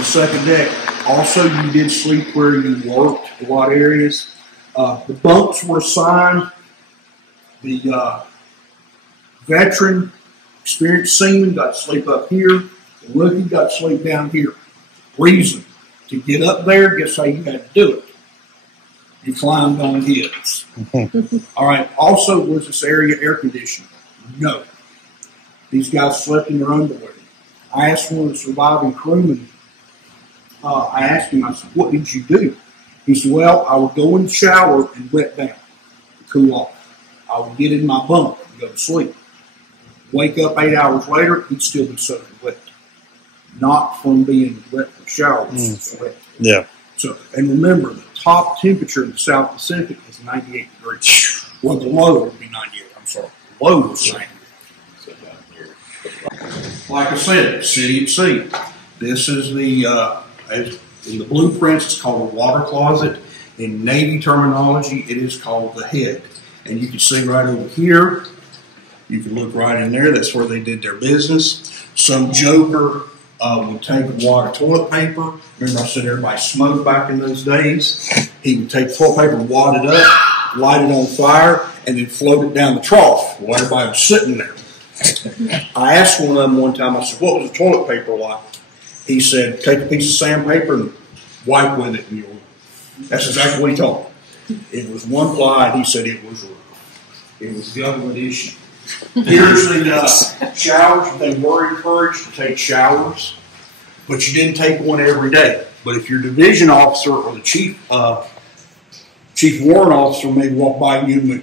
the second deck. Also, you did sleep where you worked a lot of areas. The bunks were assigned. The veteran, experienced seaman got to sleep up here. The rookie got to sleep down here. Reason, to get up there, guess how you had to do it? You climbed on hills. All right. Also, was this area air conditioned? No. These guys slept in their underwear. I asked one of the surviving crewmen, I asked him, I said, what did you do? He said, well, I would go in the shower and wet down to cool off. I would get in my bunk and go to sleep. Wake up 8 hours later, he'd still be soaking wet. Not from being wet from showers. Sweat. Yeah. So, and remember, the top temperature in the South Pacific is 98 degrees. Well, the low would be 98. I'm sorry. The low was 98. Like I said, city at sea. This is the, in the blueprints, it's called a water closet. In Navy terminology, it is called the head. And you can see right over here, you can look right in there, that's where they did their business. Some joker would take water toilet paper. Remember I said everybody smoked back in those days? He would take toilet paper, wad it up, light it on fire, and then float it down the trough while everybody was sitting there. I asked one of them one time, I said, what was the toilet paper like? He said, take a piece of sandpaper and wipe with it. And that's exactly what he told me. It was one ply, and he said it was rough. It was government issue. Here's the showers. They were encouraged to take showers, but you didn't take one every day. But if your division officer or the chief warrant officer may walk by you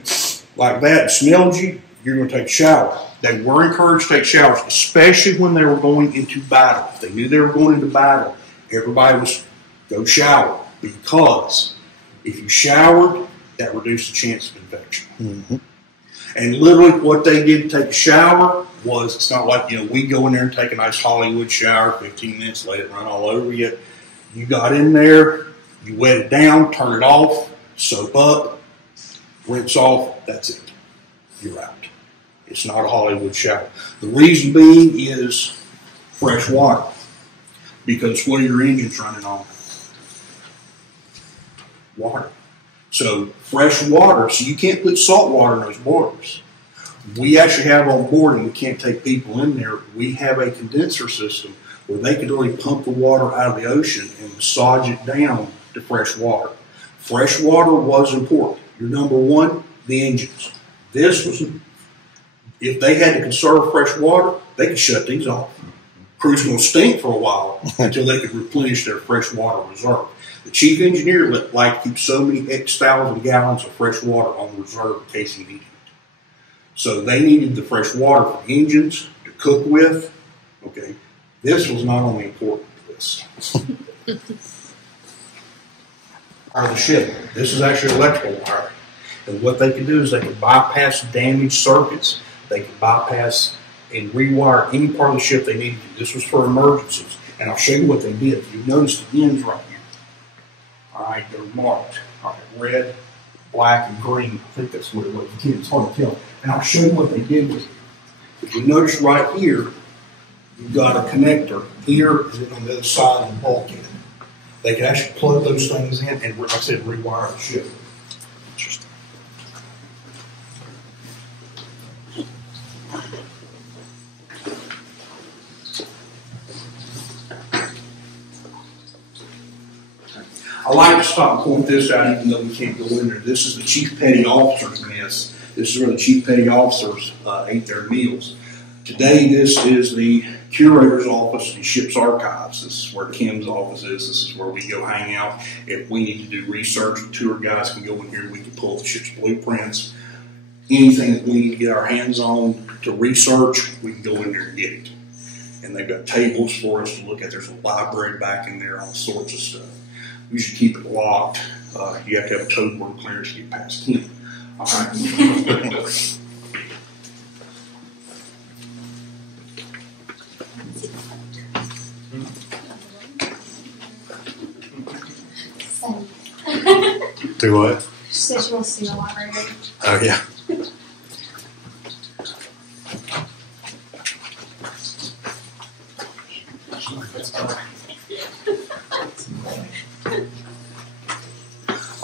like that and smelled you, you're going to take a shower. They were encouraged to take showers, especially when they were going into battle. If they knew they were going into battle, everybody was go shower, because if you showered, that reduced the chance of infection. Mm-hmm. And literally what they did to take a shower was, it's not like, we go in there and take a nice Hollywood shower, 15 minutes, let it run all over you. You got in there, you wet it down, turn it off, soap up, rinse off, that's it. You're out. It's not a Hollywood shower. The reason being is fresh water. Because what are your engines running on? Water. So fresh water, so you can't put salt water in those boilers. We actually have on board, and we can't take people in there, we have a condenser system where they can really pump the water out of the ocean and massage it down to fresh water. Fresh water was important. Your number one, the engines. This was, if they had to conserve fresh water, they could shut these off. Crews going to stink for a while until they could replenish their fresh water reserve. The chief engineer liked to keep so many X thousand gallons of fresh water on reserve in case he needed it. So they needed the fresh water for engines to cook with. Okay, this was not on the important list. Power the ship. This is actually electrical wiring. And what they could do is they could bypass damaged circuits. They could bypass and rewire any part of the ship they needed to. This was for emergencies. And I'll show you what they did. You notice the ends right here. All right, they're marked. All right, red, black, and green. I think that's what it was. It's hard to tell. And I'll show you what they did with it. If you notice right here, you've got a connector here and then on the other side of the bulkhead. They could actually plug those things in and, like I said, rewire the ship. Interesting. I like to stop and point this out, even though we can't go in there. This is the Chief Petty Officer's mess. This is where the Chief Petty Officers ate their meals. Today, this is the Curator's office in Ship's Archives. This is where Kim's office is. This is where we go hang out. If we need to do research, the tour guys can go in here and we can pull the ship's blueprints. Anything that we need to get our hands on to research, we can go in there and get it. And they've got tables for us to look at. There's a library back in there, all sorts of stuff. We should keep it locked. You have to have a tow board clearance to get past him. All right. Do what? She said she wants to see the library. Oh, yeah.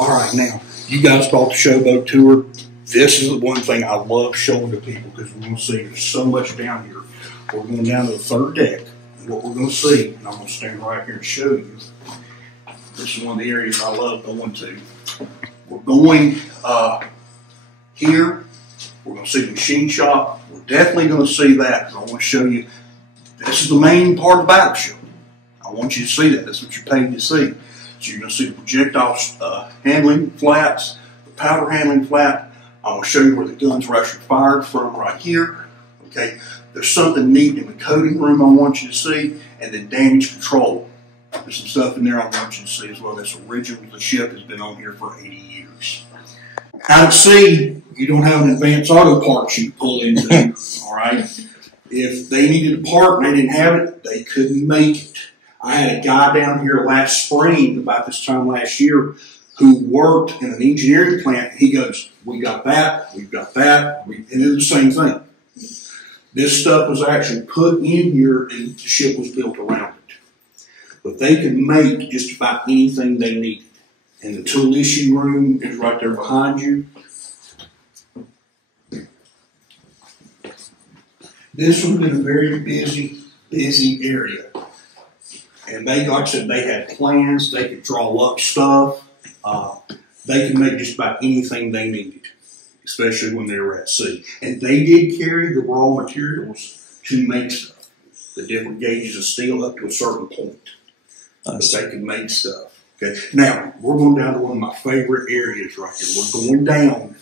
All right, now, you guys bought the showboat tour. This is the one thing I love showing to people because we're going to see there's so much down here. We're going down to the third deck. And what we're going to see, and I'm going to stand right here and show you, this is one of the areas I love going to. We're going here. We're going to see the machine shop. We're definitely going to see that. I want to show you, this is the main part of Battleship. I want you to see that. That's what you're paying to see. So you're going to see the projectile handling flats, the powder handling flat. I'm going to show you where the guns were actually fired from right here. Okay. There's something neat in the coding room I want you to see, and then damage control. There's some stuff in there I want you to see as well. That's original. The ship has been on here for 80 years. Out at sea, you don't have an advanced auto parts you can pull into. All right. If they needed a part and they didn't have it, they couldn't make it. I had a guy down here last spring, about this time last year, who worked in an engineering plant. He goes, we got that, we've got that, and it was the same thing. This stuff was actually put in here and the ship was built around it. But they could make just about anything they needed. And the tool issue room is right there behind you. This would have been a very busy area. And they, like I said, they had plans. They could draw up stuff. They could make just about anything they needed, especially when they were at sea. And they did carry the raw materials to make stuff. The different gauges of steel up to a certain point. But they could make stuff. Okay. Now, we're going down to one of my favorite areas right here. We're going down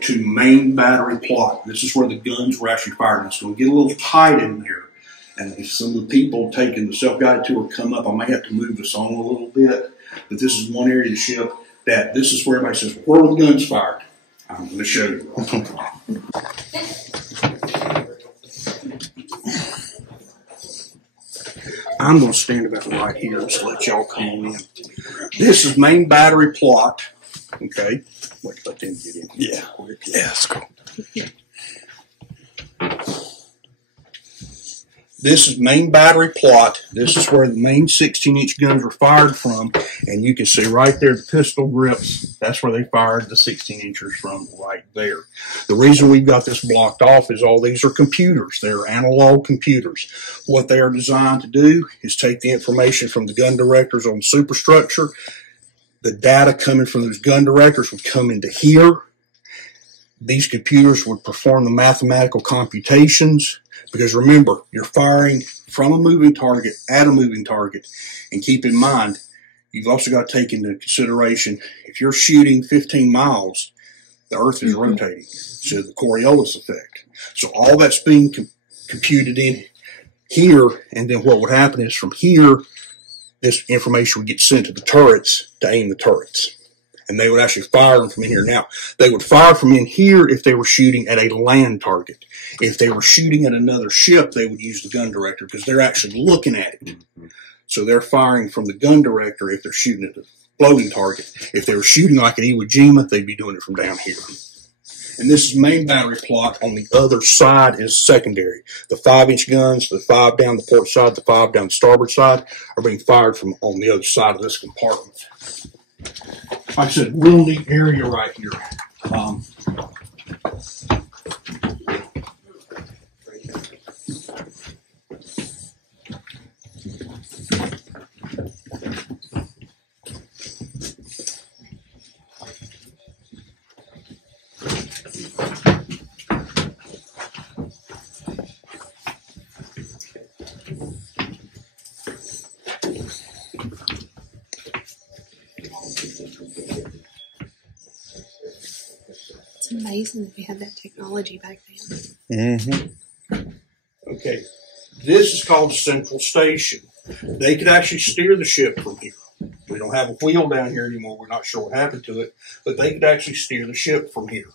to main battery plot. This is where the guns were actually fired. It's going to get a little tight in there. And if some of the people taking the self-guided tour come up, I may have to move this on a little bit. But this is one area of the ship that this is where everybody says, where were the guns fired? I'm going to show you. I'm going to stand about right here and just let y'all come on in. This is main battery plot. Okay. Wait, let them get in. Yeah. Yeah, that's cool. This is main battery plot. This is where the main 16-inch guns were fired from. And you can see right there the pistol grips. That's where they fired the 16-inchers from right there. The reason we've got this blocked off is all these are computers. They're analog computers. What they are designed to do is take the information from the gun directors on the superstructure. The data coming from those gun directors would come into here. These computers would perform the mathematical computations. Because remember, you're firing from a moving target at a moving target. And keep in mind, you've also got to take into consideration, if you're shooting 15 miles, the Earth is rotating. So the Coriolis effect. So all that's being computed in here, and then what would happen is from here, this information would get sent to the turrets to aim the turrets. And they would actually fire them from in here. Now, they would fire from in here if they were shooting at a land target. If they were shooting at another ship, they would use the gun director because they're actually looking at it. So they're firing from the gun director if they're shooting at a floating target. If they were shooting like at Iwo Jima, they'd be doing it from down here. And this is main battery plot. On the other side is secondary. The 5-inch guns, the 5 down the port side, the 5 down the starboard side, are being fired from on the other side of this compartment. Like I said, real neat area right here. It's amazing that we had that technology back then. Mm-hmm. Okay, this is called the central station. They could actually steer the ship from here. We don't have a wheel down here anymore. We're not sure what happened to it, but they could actually steer the ship from here.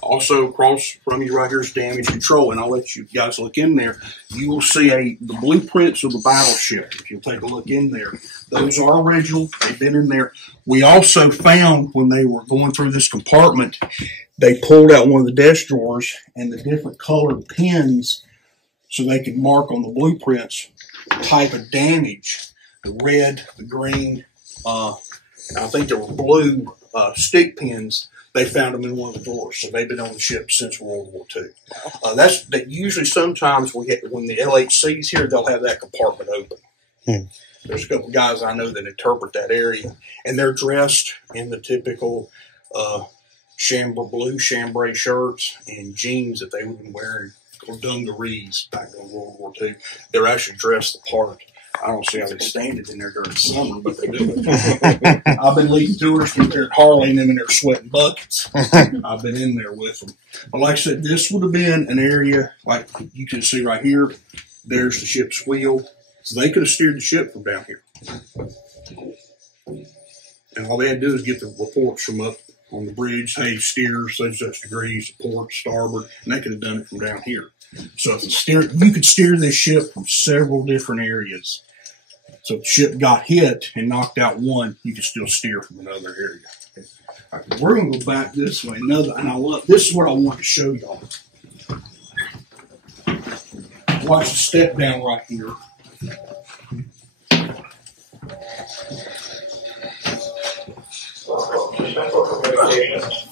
Also, across from you right here is damage control, and I'll let you guys look in there. You will see the blueprints of the battleship. If you'll take a look in there, those are original. They've been in there. We also found when they were going through this compartment, they pulled out one of the desk drawers and the different colored pins so they could mark on the blueprints the type of damage, the red, the green, I think there were blue stick pins. They found them in one of the drawers, so they've been on the ship since World War II. That usually sometimes when the LHC's here, they'll have that compartment open. There's a couple of guys I know that interpret that area, and they're dressed in the typical blue chambray shirts and jeans that they would have been wearing, or dungarees back in World War II. They're actually dressed the part. I don't see how they stand it in there during the summer, but they do it. I've been leading tours from there at Harley, and them in there sweating buckets. I've been in there with them. But like I said, this would have been an area, like you can see right here, there's the ship's wheel. So they could have steered the ship from down here. And all they had to do is get the reports from up on the bridge, hey, steer such degrees, port, starboard, and they could have done it from down here. So if you could steer this ship from several different areas. So if the ship got hit and knocked out one, you could still steer from another area. All right, we're going to go back this way. This is what I want to show y'all. Watch the step down right here. Central Communications.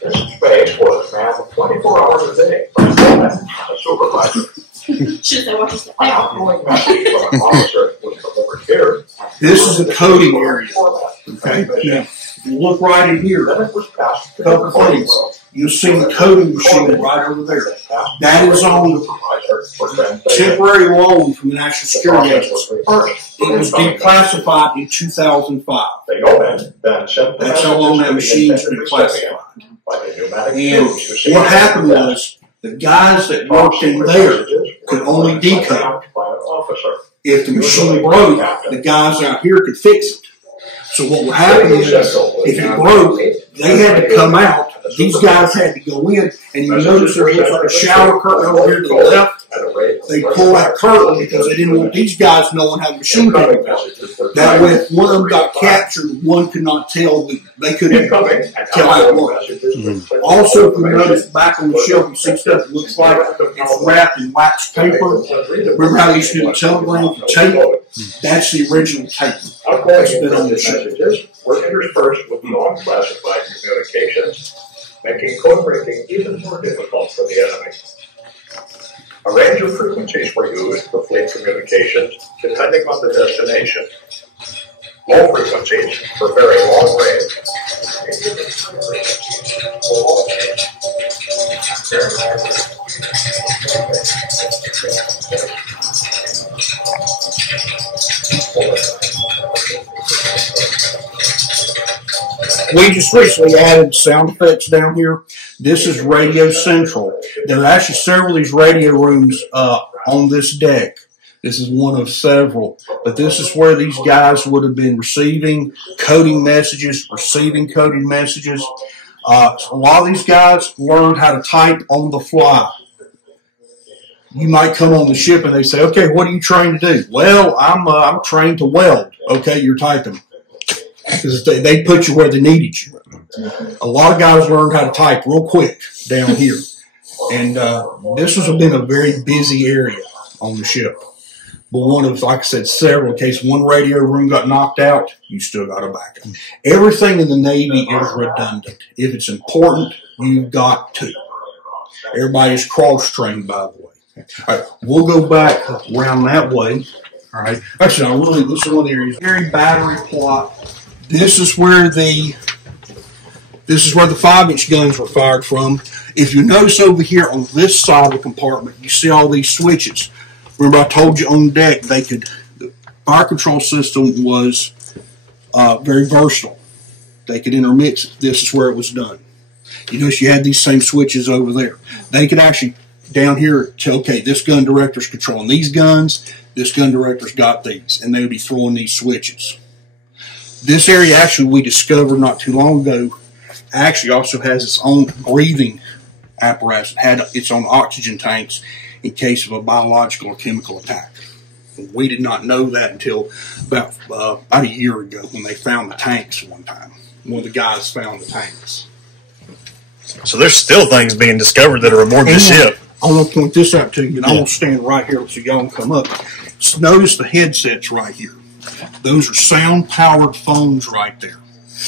This space was manned 24 hours a day by a supervisor. An outgoing message from an officer was delivered here. This is the coding area. Okay. Now, if you look right in here, a couple things. You'll see the coding machine right over there. That is on the temporary loan from the National Security Agency. It was declassified in 2005. That's how long that machine's declassified. And what happened was, the guys that worked in there could only decode. If the machine broke, the guys out here could fix it. So what would happen is, if it broke, they had to come out. These guys had to go in, and you notice there looks like a shower curtain over here to the left. They pull that curtain because they didn't want these guys knowing how the machine did it. That way, if one of them got captured, one could not tell. They couldn't tell how it was. Also, if you notice back on the shelf, you see stuff that looks like it's wrapped in wax paper. Remember how they used to do the telegram for tape? That's the original tape. That's been on the shelf. Were interspersed with non-classified communications, making code breaking even more difficult for the enemy. A range of frequencies were used for fleet communications depending on the destination. Low frequencies for very long range. We just recently added sound effects down here. This is Radio Central. There are actually several of these radio rooms on this deck. This is one of several. But this is where these guys would have been receiving coding messages, receiving coding messages. A lot of these guys learned how to type on the fly. You might come on the ship and they say, okay, what are you trained to do? Well, I'm trained to weld. Okay, you're typing. Because they put you where they needed you. A lot of guys learned how to type real quick down here. And this has been a very busy area on the ship. But one of, like I said, several. In case one radio room got knocked out, you still got a backup. Everything in the Navy is redundant. If it's important, you've got to. Everybody's cross-trained, by the way. All right, we'll go back around that way. All right. Actually, this is one of the areas. Very battery plot. This is where the 5-inch guns were fired from. If you notice over here on this side of the compartment, you see all these switches. Remember, I told you on deck the fire control system was very versatile. They could intermix it. This is where it was done. You notice you had these same switches over there. They could actually down here tell, okay, this gun director's controlling these guns. This gun director's got these, and they would be throwing these switches. This area, actually, we discovered not too long ago, actually also has its own breathing apparatus. It had its own oxygen tanks in case of a biological or chemical attack. We did not know that until about a year ago when they found the tanks one time. One of the guys found the tanks. So there's still things being discovered that are aboard the ship. I want to point this out to you, and I want to stand right here so y'all can come up. Just notice the headsets right here. Those are sound-powered phones right there.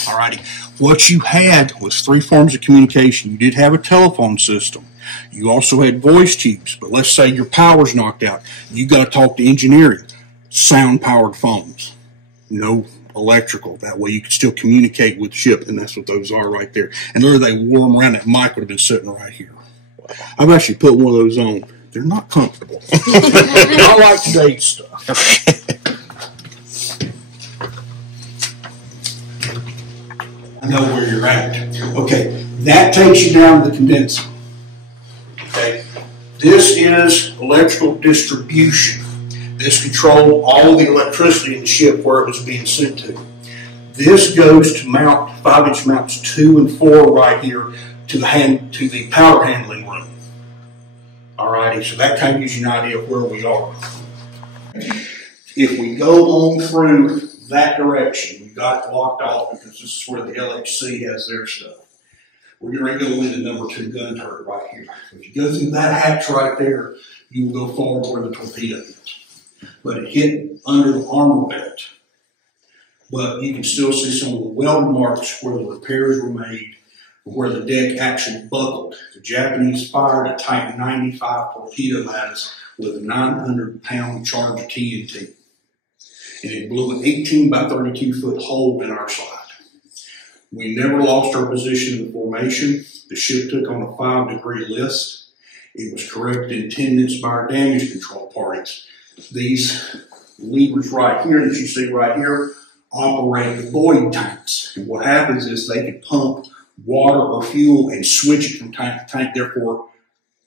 All righty. What you had was 3 forms of communication. You did have a telephone system. You also had voice tubes. But let's say your power's knocked out. You got to talk to engineering. Sound-powered phones. No electrical. That way you can still communicate with the ship, and that's what those are right there. And there they wore them around. That mic would have been sitting right here. I've actually put one of those on. They're not comfortable. I like today's stuff. I know where you're at. Okay, that takes you down to the condenser. Okay, this is electrical distribution. This controlled all the electricity in the ship where it was being sent to. This goes to mount 5-inch mounts 2 and 4 right here to the powder handling room. Alrighty, so that kind of gives you an idea of where we are. If we go on through that direction, we got it blocked off because this is where the LHC has their stuff. We're going to go into number 2 gun turret right here. If you go through that hatch right there, you will go forward where the torpedo is. But it hit under the armor belt. But you can still see some of the weld marks where the repairs were made, where the deck actually buckled. The Japanese fired a Type 95 torpedo at us with a 900-pound charge of TNT. And it blew an 18 by 32 foot hole in our side. We never lost our position in the formation. The ship took on a 5-degree list. It was corrected in 10 minutes by our damage control parties. These levers right here that you see right here operate the void tanks. And what happens is they can pump water or fuel and switch it from tank to tank, therefore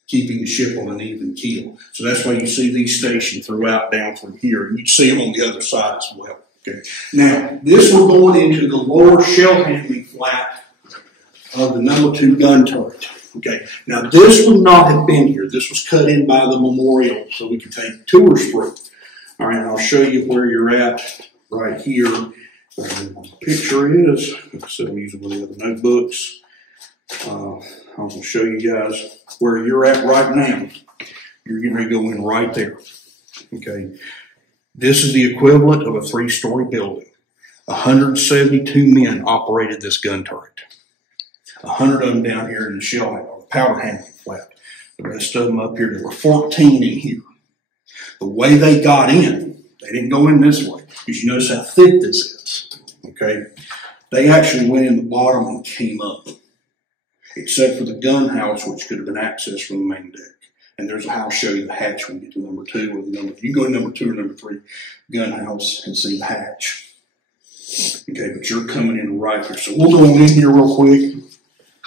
keeping the ship on an even keel. So that's why you see these stationed throughout down through here. And you see them on the other side as well. Okay. Now, this we're going into the lower shell handling flat of the number 2 gun turret. Okay. Now, this would not have been here. This was cut in by the memorial so we could take tours through. All right, and I'll show you where you're at right here. The picture is, like I said, I'm using one of the other notebooks. I'm going to show you guys where you're at right now. You're getting ready to go in right there. Okay. This is the equivalent of a 3-story building. 172 men operated this gun turret. 100 of them down here in the shell or powder handling flat. The rest of them up here. There were 14 in here. The way they got in, they didn't go in this way, because you notice how thick this is. Okay, they actually went in the bottom and came up, except for the gun house, which could have been accessed from the main deck. And there's a I'll show you the hatch when we get to number 2 or the number. You go to number 2 or number 3 gun house and see the hatch. Okay, but you're coming in right here. So we'll go in here real quick.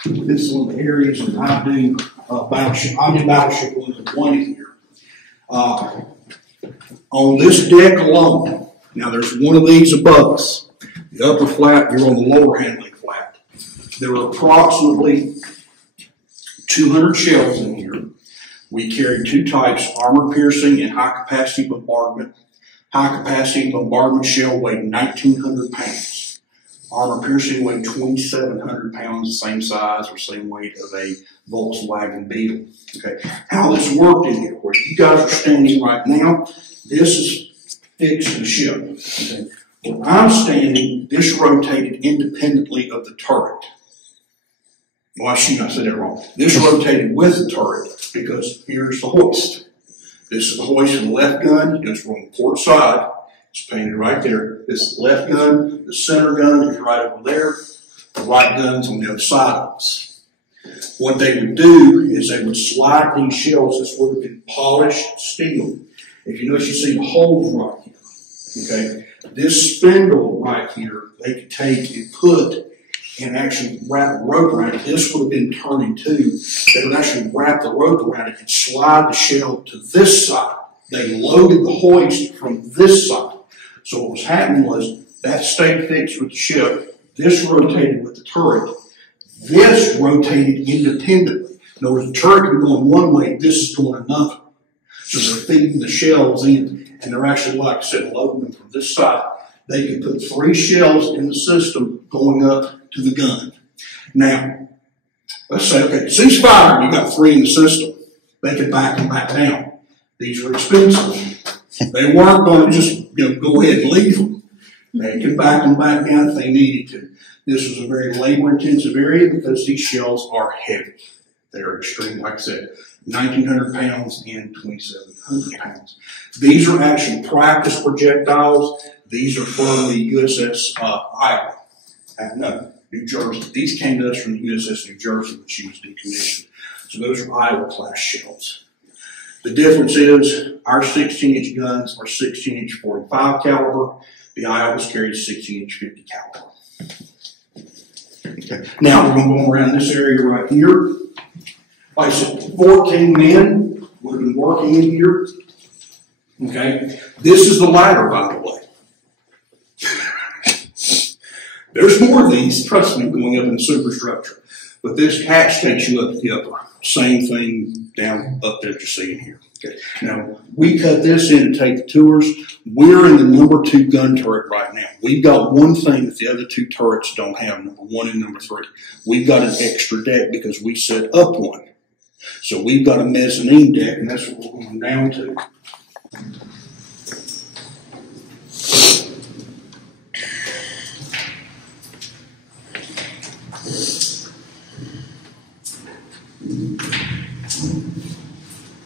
This is one of the areas that I do Battleship. I do Battleship 1 in here. On this deck alone, now there's one of these above us. The upper flat, you're on the lower handling flat. There are approximately 200 shells in here. We carry 2 types, armor piercing and high capacity bombardment. High capacity bombardment shell weighed 1,900 pounds. Armor piercing weighed 2,700 pounds, the same size or same weight of a Volkswagen Beetle. Okay, how this worked in here, where you guys are standing right now, this is fixed the ship. Okay. Where I'm standing, this rotated independently of the turret. Well, I said that wrong. This rotated with the turret because here's the hoist. This is the hoist in the left gun. It goes from the port side. It's painted right there. This is the left gun. The center gun is right over there. The right gun's on the other side of us. What they would do is they would slide these shells. This would have been polished steel. If you notice, you see the holes right here. Okay, this spindle right here, they could take and put and actually wrap a rope around it. This would have been turning too. They would actually wrap the rope around it and slide the shell to this side. They loaded the hoist from this side. So what was happening was that stayed fixed with the ship. This rotated with the turret. This rotated independently. In other words, the turret is going one way, this is going another. So they're feeding the shells in, and they're actually, like I said, loading them from this side. They can put 3 shells in the system going up to the gun. Now, let's say, okay, cease fire, you got 3 in the system. They could back them back down. These are expensive. They weren't going to just go ahead and leave them. They could back them back down if they needed to. This was a very labor-intensive area because these shells are heavy. They're extreme, like I said, 1,900 pounds and 2,700 pounds. These are actually practice projectiles. These are from the USS Iowa. No, New Jersey. These came to us from the USS New Jersey when she was decommissioned. So those are Iowa-class shells. The difference is our 16-inch guns are 16-inch 45 caliber. The Iowas carried 16-inch 50 caliber. Okay. Now we're going to go around this area right here. Like I said, 14 men would have been working in here. Okay. This is the ladder, by the way. There's more of these, trust me, going up in the superstructure. But this hatch takes you up to the upper. Same thing down up there that you're seeing here. Okay. Now, we cut this in to take the tours. We're in the number 2 gun turret right now. We've got one thing that the other 2 turrets don't have, number 1 and number 3. We've got an extra deck because we set up one. So we've got a mezzanine deck, and that's what we're going down to.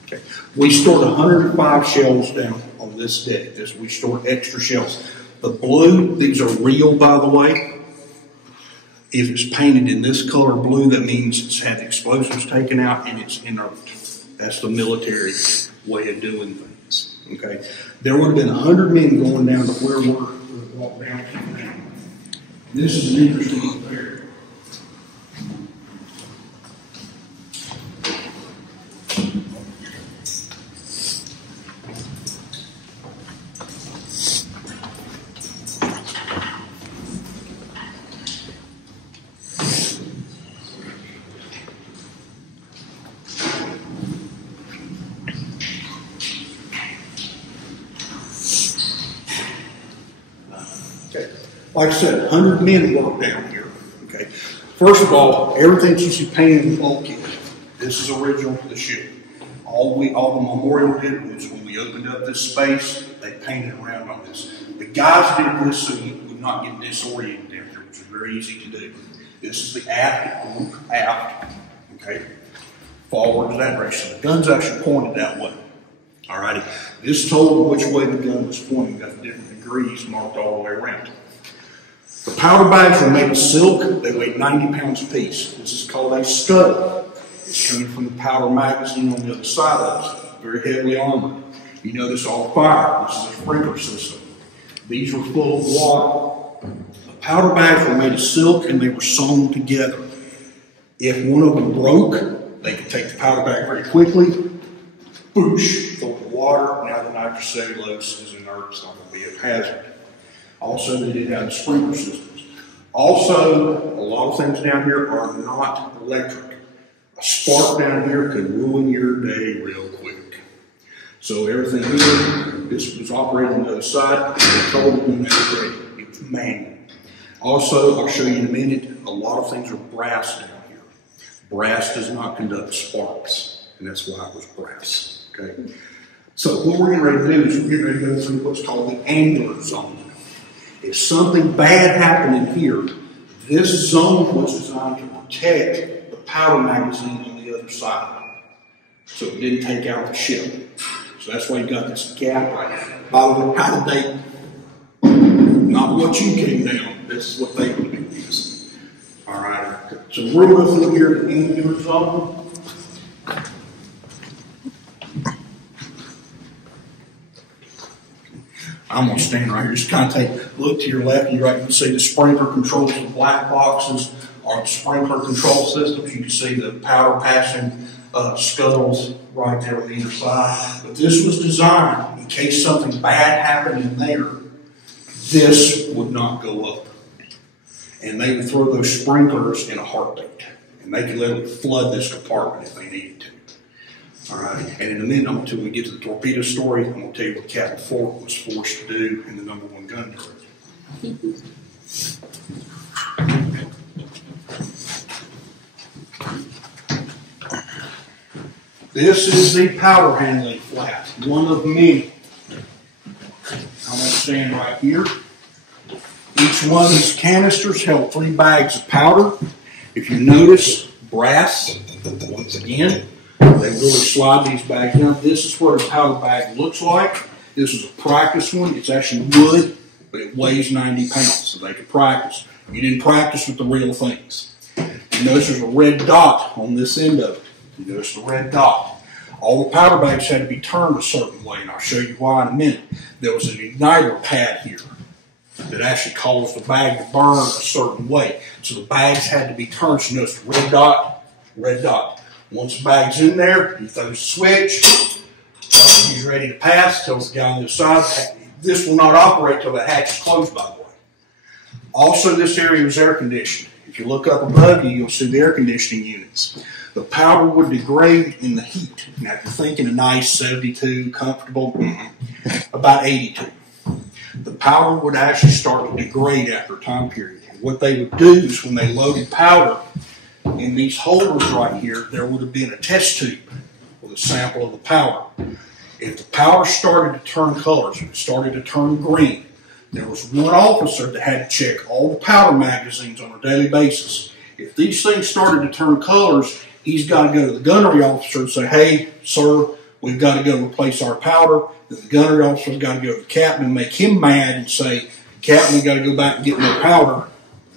Okay. We stored 105 shells down on this deck. We stored extra shells. The blue, these are real, by the way. If it's painted in this color blue, that means it's had the explosives taken out and it's inert. That's the military way of doing things. Okay. There would have been 100 men going down to where we're walking down to now. This is an interesting affair. Like I said, 100 men work down here. Okay. First of all, everything you see painted in the bulkhead, this is original to the ship. All the memorial did was when we opened up this space, they painted around on this. The guys did this so you would not get disoriented down here, which is very easy to do. This is the aft. Okay. Forward to that direction. The gun's actually pointed that way. Alrighty. This told which way the gun was pointing. Got the different degrees marked all the way around. The powder bags were made of silk. They weighed 90 pounds apiece. This is called a scuttle. It's coming from the powder magazine on the other side of it. Very heavily armored. You notice all fire. This is a sprinkler system. These were full of water. The powder bags were made of silk and they were sewn together. If one of them broke, they could take the powder bag very quickly, boosh, fill it with water. Now the nitrocellulose is inert. It's not going to be a hazard. Also, they did have the sprinkler systems. Also, a lot of things down here are not electric. A spark down here could ruin your day real quick. So everything here, this was operating on the other side. They told it when they were ready. It was manual. Also, I'll show you in a minute, a lot of things are brass down here. Brass does not conduct sparks, and that's why it was brass. Okay. So what we're getting ready to do is we're getting ready to go through what's called the angular zone. If something bad happened in here, this zone was designed to protect the powder magazine on the other side. So it didn't take out the ship. So that's why you got this gap right here. By the way, how did they, not what you came down, this is what they would be using. All right. So we're going to go through here the angular zone. I'm going to stand right here. Just kind of look to your left and right. You can see the sprinkler controls. The black boxes are the sprinkler control systems. You can see the powder passing scuttles right there on the other side. But this was designed in case something bad happened in there, this would not go up. And they would throw those sprinklers in a heartbeat. And they could literally flood this compartment if they needed to. All right, and in a minute, until we get to the torpedo story, I'm going to tell you what Captain Fork was forced to do in the #1 gun turret. This is the powder handling flat, one of many. stand right here. Each one of these canisters held 3 bags of powder. If you notice, brass, once again, they really slide these bags down. This is what a powder bag looks like. This is a practice one. It's actually wood, but it weighs 90 pounds, so they can practice. You didn't practice with the real things. You notice there's a red dot on this end of it. You notice the red dot. All the powder bags had to be turned a certain way, and I'll show you why in a minute. There was an igniter pad here that actually caused the bag to burn a certain way. So the bags had to be turned. So you notice the red dot, red dot. Once the bag's in there, you throw the switch. He's ready to pass. Tells the guy on the side. This will not operate till the hatch is closed, by the way. Also, this area is air conditioned. If you look up above you, you'll see the air conditioning units. The powder would degrade in the heat. Now, if you're thinking a nice 72, comfortable, about 82. The powder would actually start to degrade after a time period. And what they would do is when they loaded powder in these holders right here, there would have been a test tube with a sample of the powder. If the powder started to turn colors, it started to turn green, there was one officer that had to check all the powder magazines on a daily basis. If these things started to turn colors, he's got to go to the gunnery officer and say, hey, sir, we've got to go replace our powder. Then the gunnery officer's got to go to the captain and make him mad and say, Captain, we've got to go back and get more powder.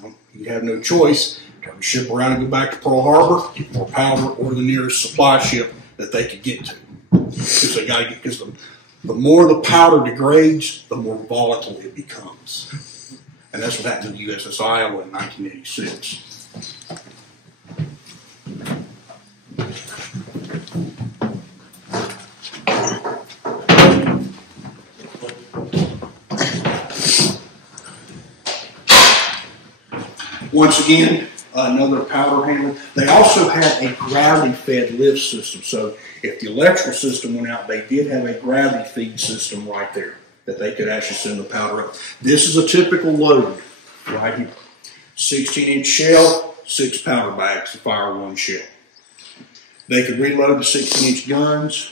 Well, you have no choice. Turn the ship around and go back to Pearl Harbor, get more powder, or the nearest supply ship that they could get to. Because they got to get, because the more the powder degrades, the more volatile it becomes. And that's what happened to the USS Iowa in 1986. Once again, another powder handler. They also had a gravity-fed lift system. So if the electrical system went out, they did have a gravity feed system right there that they could actually send the powder up. This is a typical load right here. 16-inch shell, 6 powder bags to fire 1 shell. They could reload the 16-inch guns.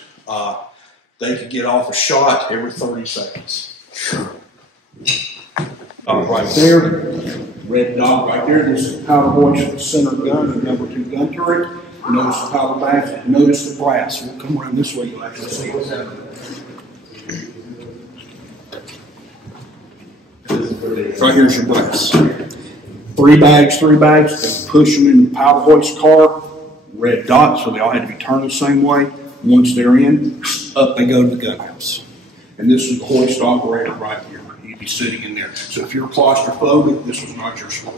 They could get off a shot every 30 seconds. Right there. Red dot right there. This is the powder hoist for the center gun, the number 2 gun turret. Notice the powder bags. Notice the brass. We'll come around this way. You'll actually see what's happening. Right here's your brass. 3 bags. They push them in the powder hoist car. Red dot, so they all had to be turned the same way. Once they're in, up they go to the gun house. And this is the hoist operator right here. You'd be sitting in there. So if you're claustrophobic, this was not your spot.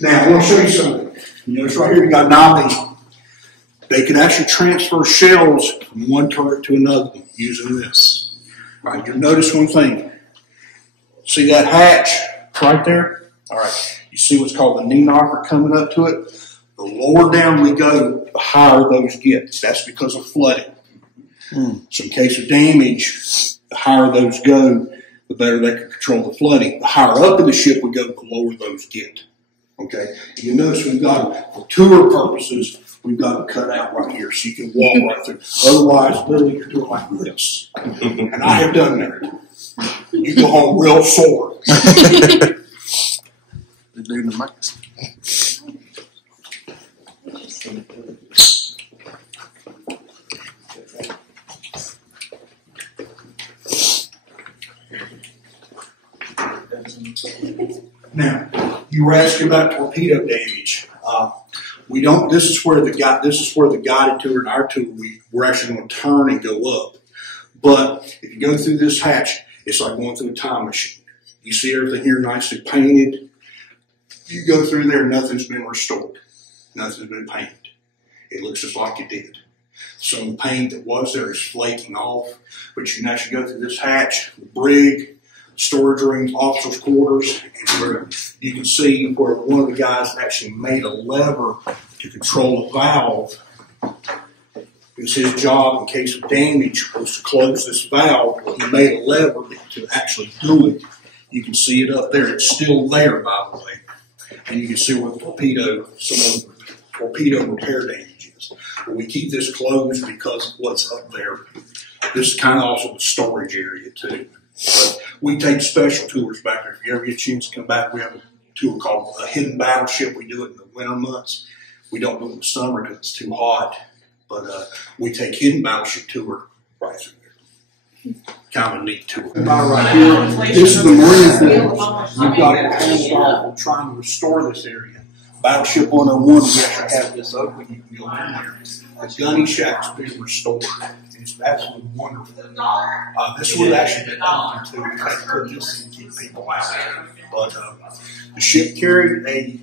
Now, I want to show you something. You notice right here, you got knobby. They can actually transfer shells from one turret to another one using this. Right, you'll notice one thing. See that hatch right there? All right. You see what's called the knee knocker coming up to it? The lower down we go, the higher those get. That's because of flooding. So in case of damage, the higher those go, the better they can control the flooding. The higher up in the ship we go, the lower those get. Okay? And you notice we've got, for tour purposes, we've got them cut out right here so you can walk right through. Otherwise, literally, you're doing like this. And I have done that. You go home real sore. They're doing the mic. Now, you were asking about torpedo damage. We don't. This is where the guided tour and our tour we're actually going to turn and go up. But if you go through this hatch, it's like going through a time machine. You see everything here nicely painted. You go through there, nothing's been restored. Nothing's been painted. It looks just like it did. Some of the paint that was there is flaking off, but you can actually go through this hatch, the brig, storage rooms, officers' quarters, and where you can see where one of the guys actually made a lever to control a valve. It was his job, in case of damage, was to close this valve. Well, he made a lever to actually do it. You can see it up there. It's still there, by the way. And you can see where the torpedo, some of the torpedo repair damage is. But we keep this closed because of what's up there This is kind of also the storage area too. But we take special tours back there. If you ever get a chance to come back, we have a tour called a Hidden Battleship. We do it in the winter months. We don't do it in the summer because it's too hot. But we take Hidden Battleship tour right through there. Kind of a neat tour. Right here, this is the Marine Corps. We've got a panel trying to restore this area. Battleship 101, we actually have this open. You can go in there. The gunny shack's been restored. It's absolutely wonderful. This would actually been open to put this and keep people out. But the ship carried a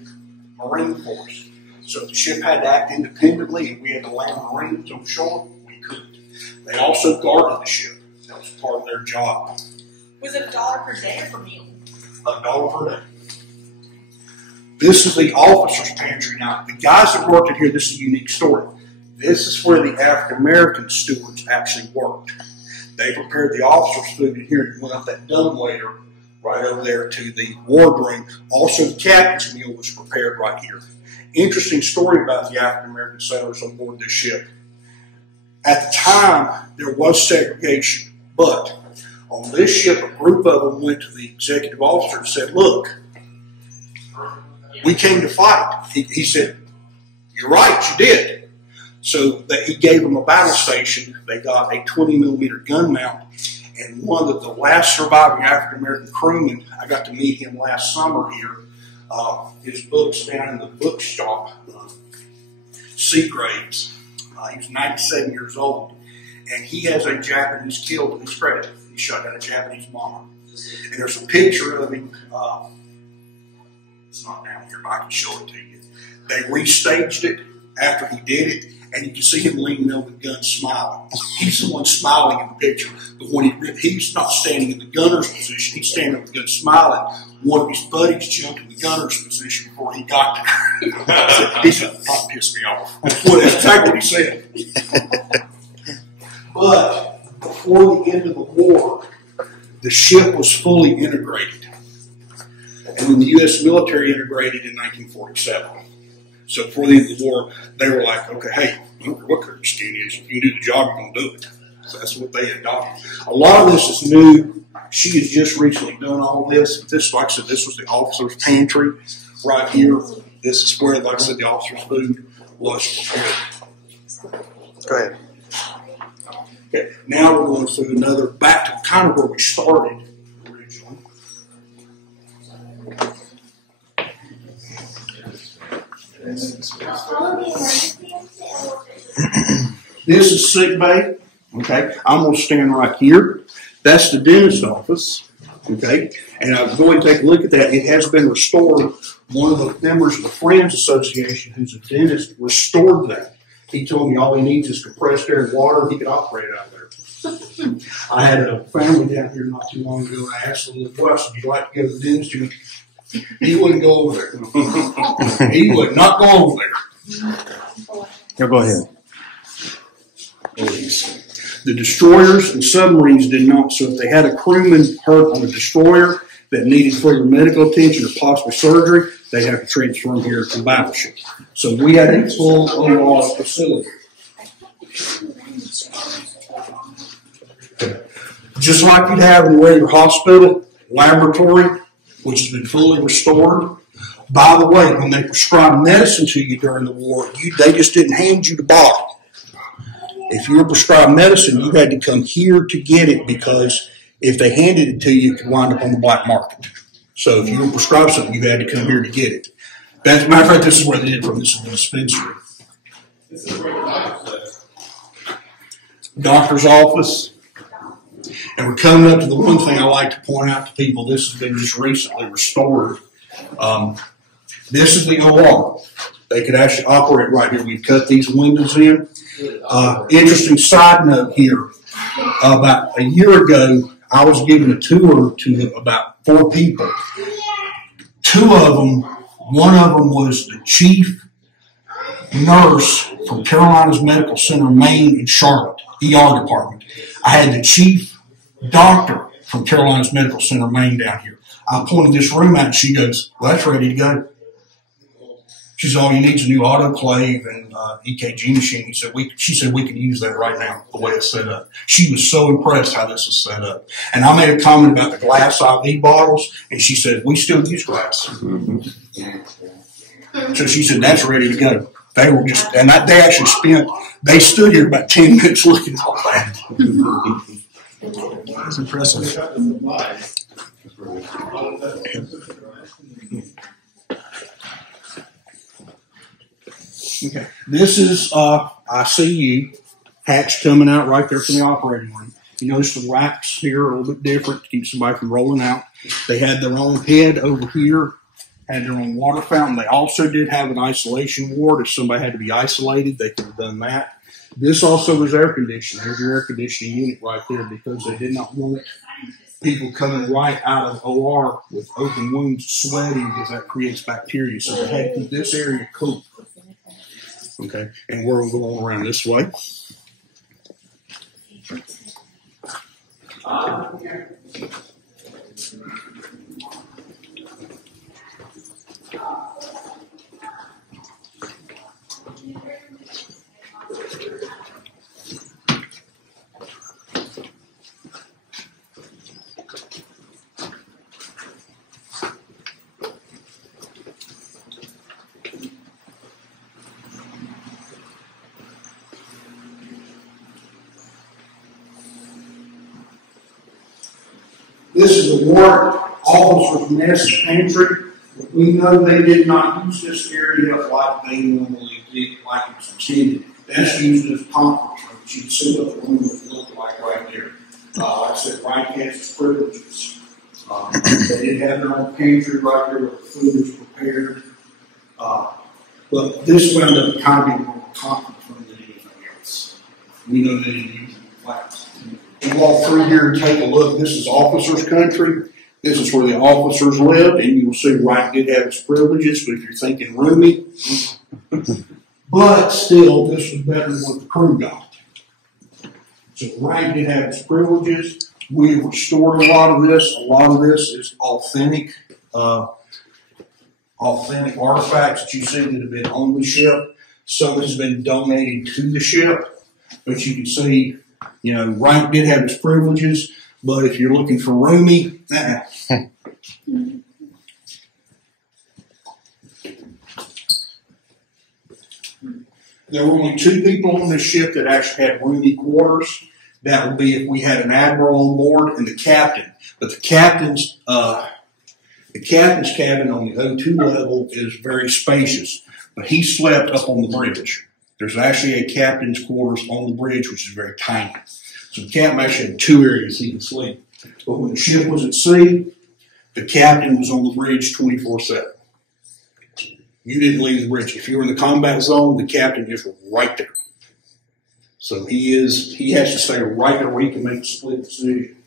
Marine force. So if the ship had to act independently and we had to land Marines on shore, we couldn't. They also guarded the ship. That was part of their job. Was it $1 per day or per meal? $1 per day. This is the officer's pantry. Now, the guys that worked in here, this is a unique story. This is where the African-American stewards actually worked. They prepared the officer's food in here and went up that dumbwaiter right over there to the wardroom. Also, the captain's meal was prepared right here. Interesting story about the African-American sailors on board this ship. At the time, there was segregation, but on this ship, a group of them went to the executive officer and said, look, we came to fight. He said, you're right, you did. So he gave them a battle station. They got a 20-millimeter gun mount. And one of the last surviving African-American crewmen, I got to meet him last summer here. His book's down in the bookshop, Seagraves. He was 97 years old. And he has a Japanese kill to his credit. He shot down a Japanese bomber. And there's a picture of him. It's not down here, but I can show it to you. They restaged it after he did it, and you can see him leaning over the gun smiling. He's the one smiling in the picture. But when he's not standing in the gunner's position, he's standing over the gun smiling. One of his buddies jumped in the gunner's position before he got there. He said, that pissed me off. Well, that's exactly what he said. But before the end of the war, the ship was fully integrated. And then the U.S. military integrated in 1947. So before the end of the war, they were like, okay, hey, I don't care what color your skin is. If you do the job, you're going to do it. So that's what they adopted. A lot of this is new. She has just recently done all this. This, like I said, this was the officer's pantry right here. This is where, like I said, the officer's food was prepared. Go ahead. Okay, now we're going through another, back to kind of where we started originally. This is sick bay. Okay, I'm going to stand right here. That's the dentist office. Okay, and I'll go and take a look at that. It has been restored. One of the members of the Friends Association, who's a dentist, restored that. He told me all he needs is compressed air and water. He could operate out of there. I had a family down here not too long ago, and I asked the little boy, I said, would you like to go to the dentist? He wouldn't go over there. He would not go over there. Yeah, go ahead. The destroyers and submarines did not. So if they had a crewman hurt on a destroyer that needed further medical attention or possibly surgery, they'd have to transfer him here to the battleship. So we had a full overall facility. Just like you'd have in a regular hospital, laboratory, which has been fully restored. By the way, when they prescribed medicine to you during the war, they just didn't hand you the bottle. If you were prescribed medicine, you had to come here to get it, because if they handed it to you, it could wind up on the black market. So if you were prescribed something, you had to come here to get it. As a matter of fact, this is where they did it from. This is the dispensary. Doctor's office. And we're coming up to the one thing I like to point out to people. This has been just recently restored. This is the OR. They could actually operate right here. We've cut these windows in. Interesting side note here. About a year ago, I was giving a tour to about 4 people. 2 of them, one of them was the chief nurse from Carolina's Medical Center, Maine in Charlotte, ER department. I had the chief doctor from Carolina's Medical Center, Maine down here. I pointed this room out and she goes, well, that's ready to go. She said, all you need is a new autoclave and EKG machine. She said, we can use that right now, the way it's set up. She was so impressed how this was set up. And I made a comment about the glass IV bottles, and she said, we still use glass. So she said, that's ready to go. They were just, and they actually they stood here about 10 minutes looking at all that. That's impressive. Okay, this is ICU hatch coming out right there from the operating room. You notice the racks here are a little bit different to keep somebody from rolling out. They had their own head over here, had their own water fountain. They also did have an isolation ward. If somebody had to be isolated, they could have done that. This also was air conditioned. There's your air conditioning unit right there because they did not want people coming right out of OR with open wounds sweating because that creates bacteria. So they had to keep this area cool. Okay, and we're going to go on around this way. This is the ward officer's mess pantry. We know they did not use this area like they normally did, like it's intended. That's used as a conference room. You can see what the room would look like right there. Like I said, Rank has its privileges. They did have their own pantry right there where the food is prepared. But this wound up kind of being more of a conference room than anything else. We know they didn't use it in class. You walk through here and take a look. This is officers' country. This is where the officers lived, and you will see Wright did have its privileges, but if you're thinking roomy, but still, this was better than what the crew got. So Wright did have its privileges. We have restored a lot of this. A lot of this is authentic artifacts that you see that have been on the ship. Some has been donated to the ship, but you can see, you know, Wright did have its privileges, but if you're looking for roomy, There were only 2 people on this ship that actually had roomy quarters. That would be if we had an admiral on board and the captain. But the captain's cabin on the O2 level is very spacious, but he slept up on the bridge. There's actually a captain's quarters on the bridge, which is very tiny. So the captain actually had 2 areas he could sleep. But when the ship was at sea, the captain was on the bridge 24/7. You didn't leave the bridge. If you were in the combat zone, the captain just was right there. So he has to stay right there where he can make a split decision.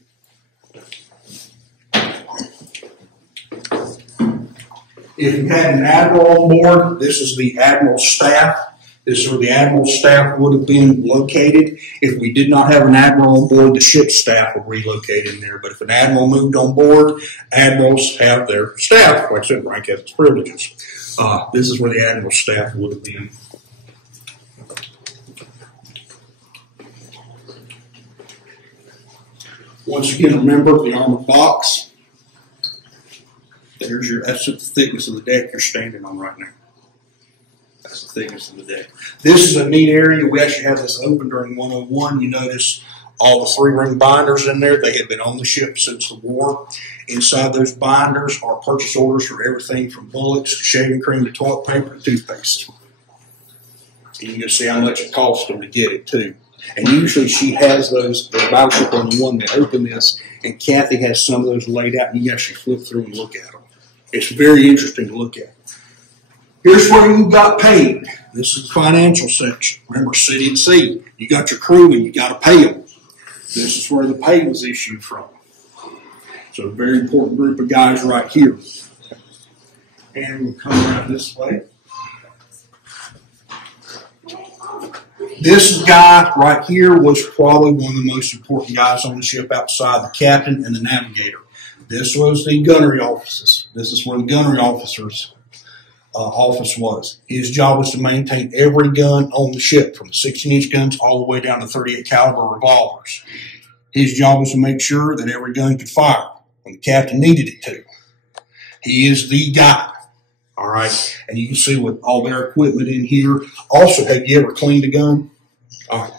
If you had an admiral on board, this is the admiral's staff. This is where the admiral's staff would have been located. If we did not have an admiral on board, the ship's staff would relocate in there. But if an admiral moved on board, admirals have their staff. Like I said, rank has its privileges. This is where the admiral's staff would have been. Once again, remember the armored box. That's the thickness of the deck you're standing on right now. That's the thickness of the deck. This is a neat area. We actually have this open during 101. You notice all the 3-ring binders in there. They have been on the ship since the war. Inside those binders are purchase orders for everything from bullets to shaving cream to toilet paper to toothpaste. And you can see how much it costs them to get it, too. And usually she has those, the Battleship on the one that open this, and Kathy has some of those laid out, and you can actually flip through and look at them. It's very interesting to look at. Here's where you got paid. This is the financial section. Remember, city and sea. You got your crew and you got to pay them. This is where the pay was issued from. So a very important group of guys right here. And we'll come around this way. This guy right here was probably one of the most important guys on the ship outside the captain and the navigator. This was the gunnery offices. This is where the gunnery officers office was. His job was to maintain every gun on the ship, from the 16-inch guns all the way down to 38 caliber revolvers. His job was to make sure that every gun could fire when the captain needed it to. He is the guy. All right. And you can see with all their equipment in here. Also, have you ever cleaned a gun? All right.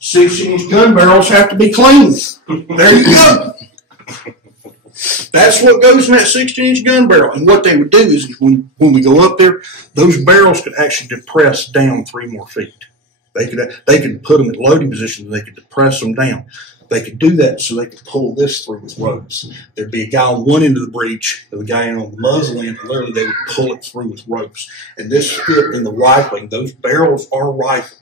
16-inch gun barrels have to be cleaned. There you go. That's what goes in that 16-inch gun barrel. And what they would do is when we go up there, those barrels could actually depress down 3 more feet. They could put them in loading positions. They could depress them down. They could do that so they could pull this through with ropes. There'd be a guy on one end of the breech and a guy on the muzzle end, and literally they would pull it through with ropes. And this fit in the rifling. Those barrels are rifled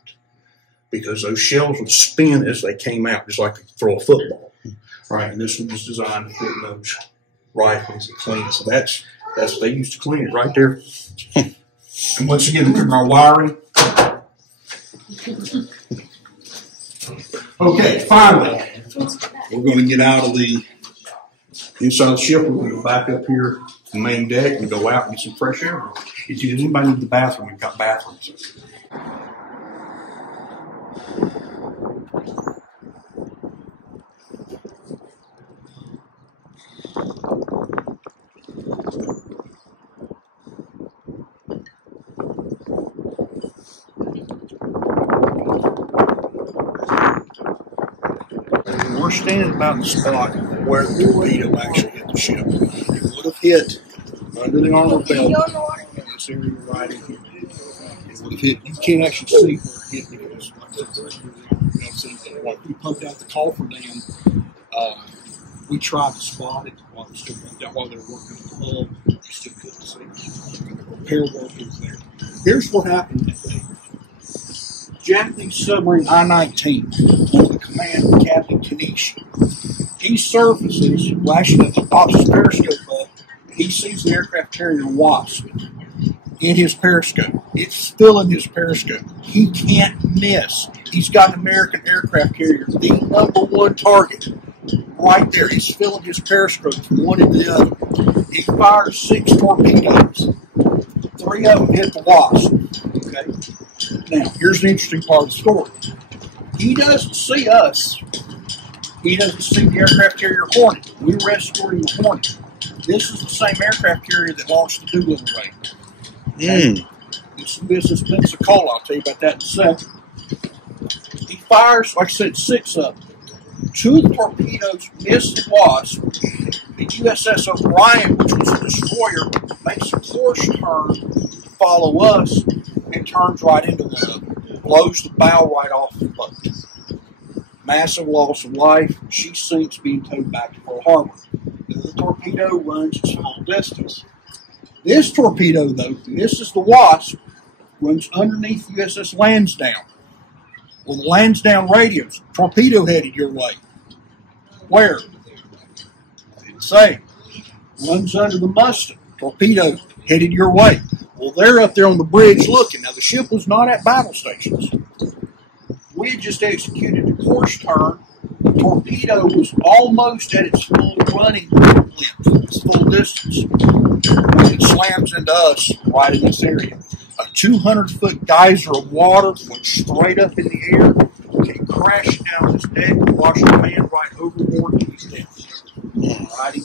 because those shells would spin as they came out, just like they throw a football. Right, and this one was designed to fit in those rifles and clean. So that's what they used to clean it right there. And once again, look at our wiring. Okay, finally, we're going to get out of the inside the ship. We're going to go back up here to the main deck and go out and get some fresh air. If anybody needs the bathroom, we've got bathrooms. We're standing about the spot where the torpedo actually hit the ship. It would have hit under the armor belt in this area right in here. It would have hit. You can't actually see where it hit because like we pumped out the coffer dam. We tried to spot it while it was still pumped out while they were working on the hull. We still couldn't see it. The repair work was there. Here's what happened that day. Japanese submarine I-19 under the command of Captain Kanishi. He surfaces, flashing the pops his periscope up. He sees the aircraft carrier Wasp in his periscope. It's filling his periscope. He can't miss. He's got an American aircraft carrier, the #1 target, right there. He's filling his periscope from one end to the other. He fires 6 torpedoes. 3 of them hit the Wasp. Okay. Now, here's the interesting part of the story. He doesn't see us. He doesn't see the aircraft carrier Hornet. We were escorting the Hornet. This is the same aircraft carrier that launched the Doolittle raid. Okay? It's business Pensacola. I'll tell you about that in a second. He fires, like I said, 6 of them. 2 of the torpedoes missed the Wasp. The USS O'Brien, which was a destroyer, makes a course turn to follow us and turns right into one of them. Blows the bow right off the boat. Massive loss of life. She sinks, being towed back to Pearl Harbor. The torpedo runs its full distance. This torpedo, though, this is the Wasp, runs underneath USS Lansdowne. Well, the Lansdowne radios, torpedo headed your way. Where? I didn't say. Runs under the Mustang, torpedo headed your way. Well, they're up there on the bridge looking. Now, the ship was not at battle stations. We had just executed a course turn. The torpedo was almost at its full running length, its full distance, when it slams into us right in this area. A 200-foot geyser of water went straight up in the air, came crashing down this deck, washed the man right overboard, and he's dead. Alrighty,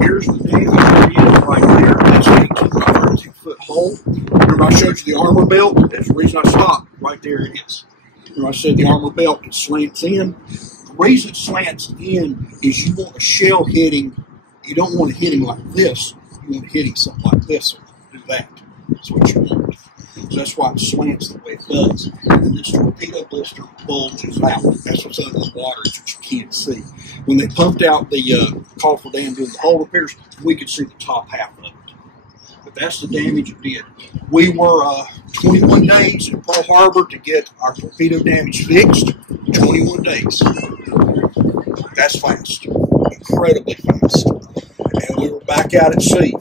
here's the damage area right there. That's a 200-foot hole. Remember I showed you the armor belt? That's the reason I stopped. Right there it is. Remember I said the armor belt, it slants in. The reason it slants in is you want a shell hitting. You don't want to hit him like this. You want to hit him something like this. Do that. That's what you want. So that's why it slants the way it does. And this torpedo blister bulges out. That's what's under the water. It's what you can't see. When they pumped out the coffer dam doing the hull repairs, we could see the top half of it. But that's the damage it did. We were 21 days in Pearl Harbor to get our torpedo damage fixed. 21 days. That's fast. Incredibly fast. And we were back out at sea.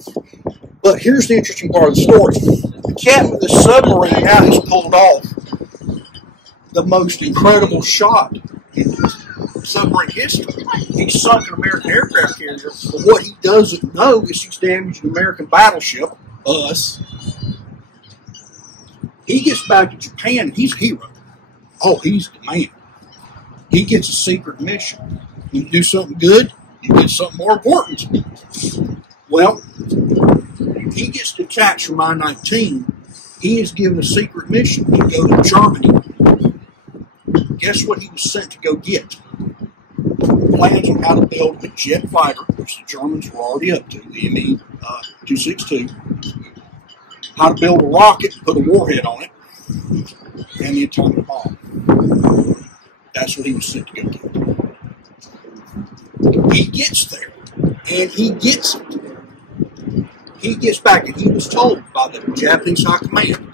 But here's the interesting part of the story. The captain of the submarine now has pulled off the most incredible shot in submarine history. He's sunk an American aircraft carrier, but what he doesn't know is he's damaged an American battleship, us. He gets back to Japan, and he's a hero. Oh, he's the man. He gets a secret mission. You do something good, you get something more important. Well, he gets detached from I-19. He is given a secret mission to go to Germany. Guess what he was sent to go get? Plans on how to build a jet fighter, which the Germans were already up to, the ME-262. How to build a rocket, put a warhead on it, and the atomic bomb. That's what he was sent to go get. He gets there, and he gets it. He gets back, and he was told by the Japanese High Command,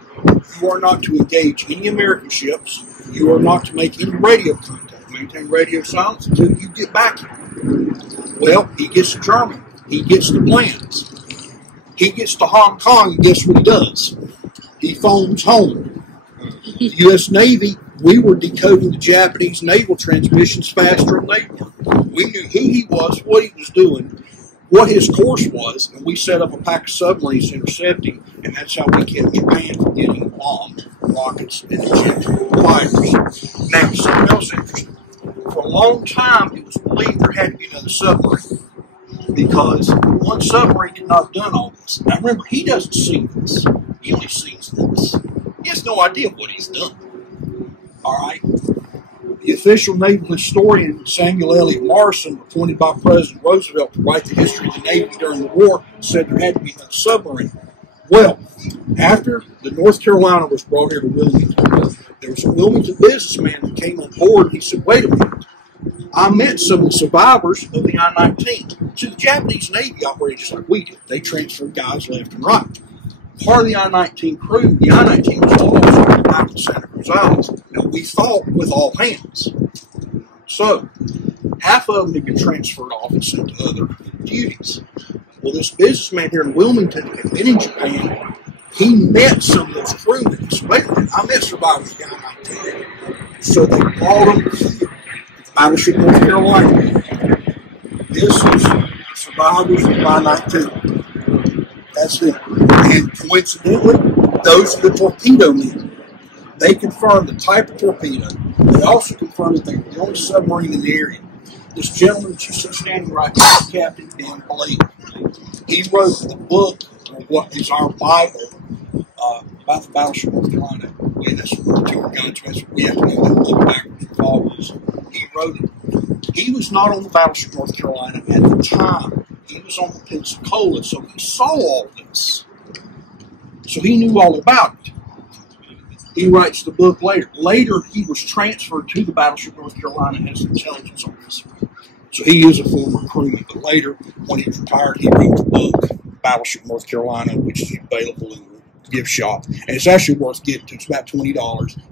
you are not to engage any American ships, you are not to make any radio contact, maintain radio silence until you get back here. Well, he gets to Germany, he gets the plans. He gets to Hong Kong, and guess what he does? He phones home. The U.S. Navy, we were decoding the Japanese naval transmissions faster than they were. We knew who he was, what he was doing, what his course was, and we set up a pack of submarines to intercept him, and that's how we kept Japan from getting bombed, rockets, and jet fighters. Now, something else interesting. For a long time, it was believed there had to be another submarine, because one submarine could not have done all this. Now, remember, he doesn't see this. He only sees this. He has no idea what he's done. All right? The official naval historian, Samuel Eliot Morrison, appointed by President Roosevelt to write the history of the Navy during the war, said there had to be another submarine. Well, after the North Carolina was brought here to Wilmington, there was a Wilmington businessman that came on board, and he said, wait a minute, I met some of the survivors of the I-19. See, the Japanese Navy operated just like we did. They transferred guys left and right. Part of the I-19 crew, the I-19 was also back in Santa Cruz Islands. Now, we fought with all hands. So, half of them had been transferred off and sent to other duties. Well, this businessman here in Wilmington had been in Japan. He met some of those crewmen. He said, wait a minute, I met survivors of the I-19. So they brought them here. Battleship North Carolina. This is survivors of I-19. That's it. And coincidentally, those are the torpedo men. They confirmed the type of torpedo. They also confirmed that they were the only submarine in the area. This gentleman that you see standing right here, Captain Dan Blake, he wrote the book, or what is our Bible, about the Battleship North Carolina. That's the two guns. We have to know that book backwards and forwards. He wrote it. He was not on the Battleship North Carolina at the time. He was on the Pensacola, so he saw all this. So he knew all about it. He writes the book later. Later, he was transferred to the Battleship North Carolina as an intelligence officer. So he is a former crewman. But later, when he retired, he wrote the book, Battleship North Carolina, which is available in the gift shop. And it's actually worth getting. It's about $20,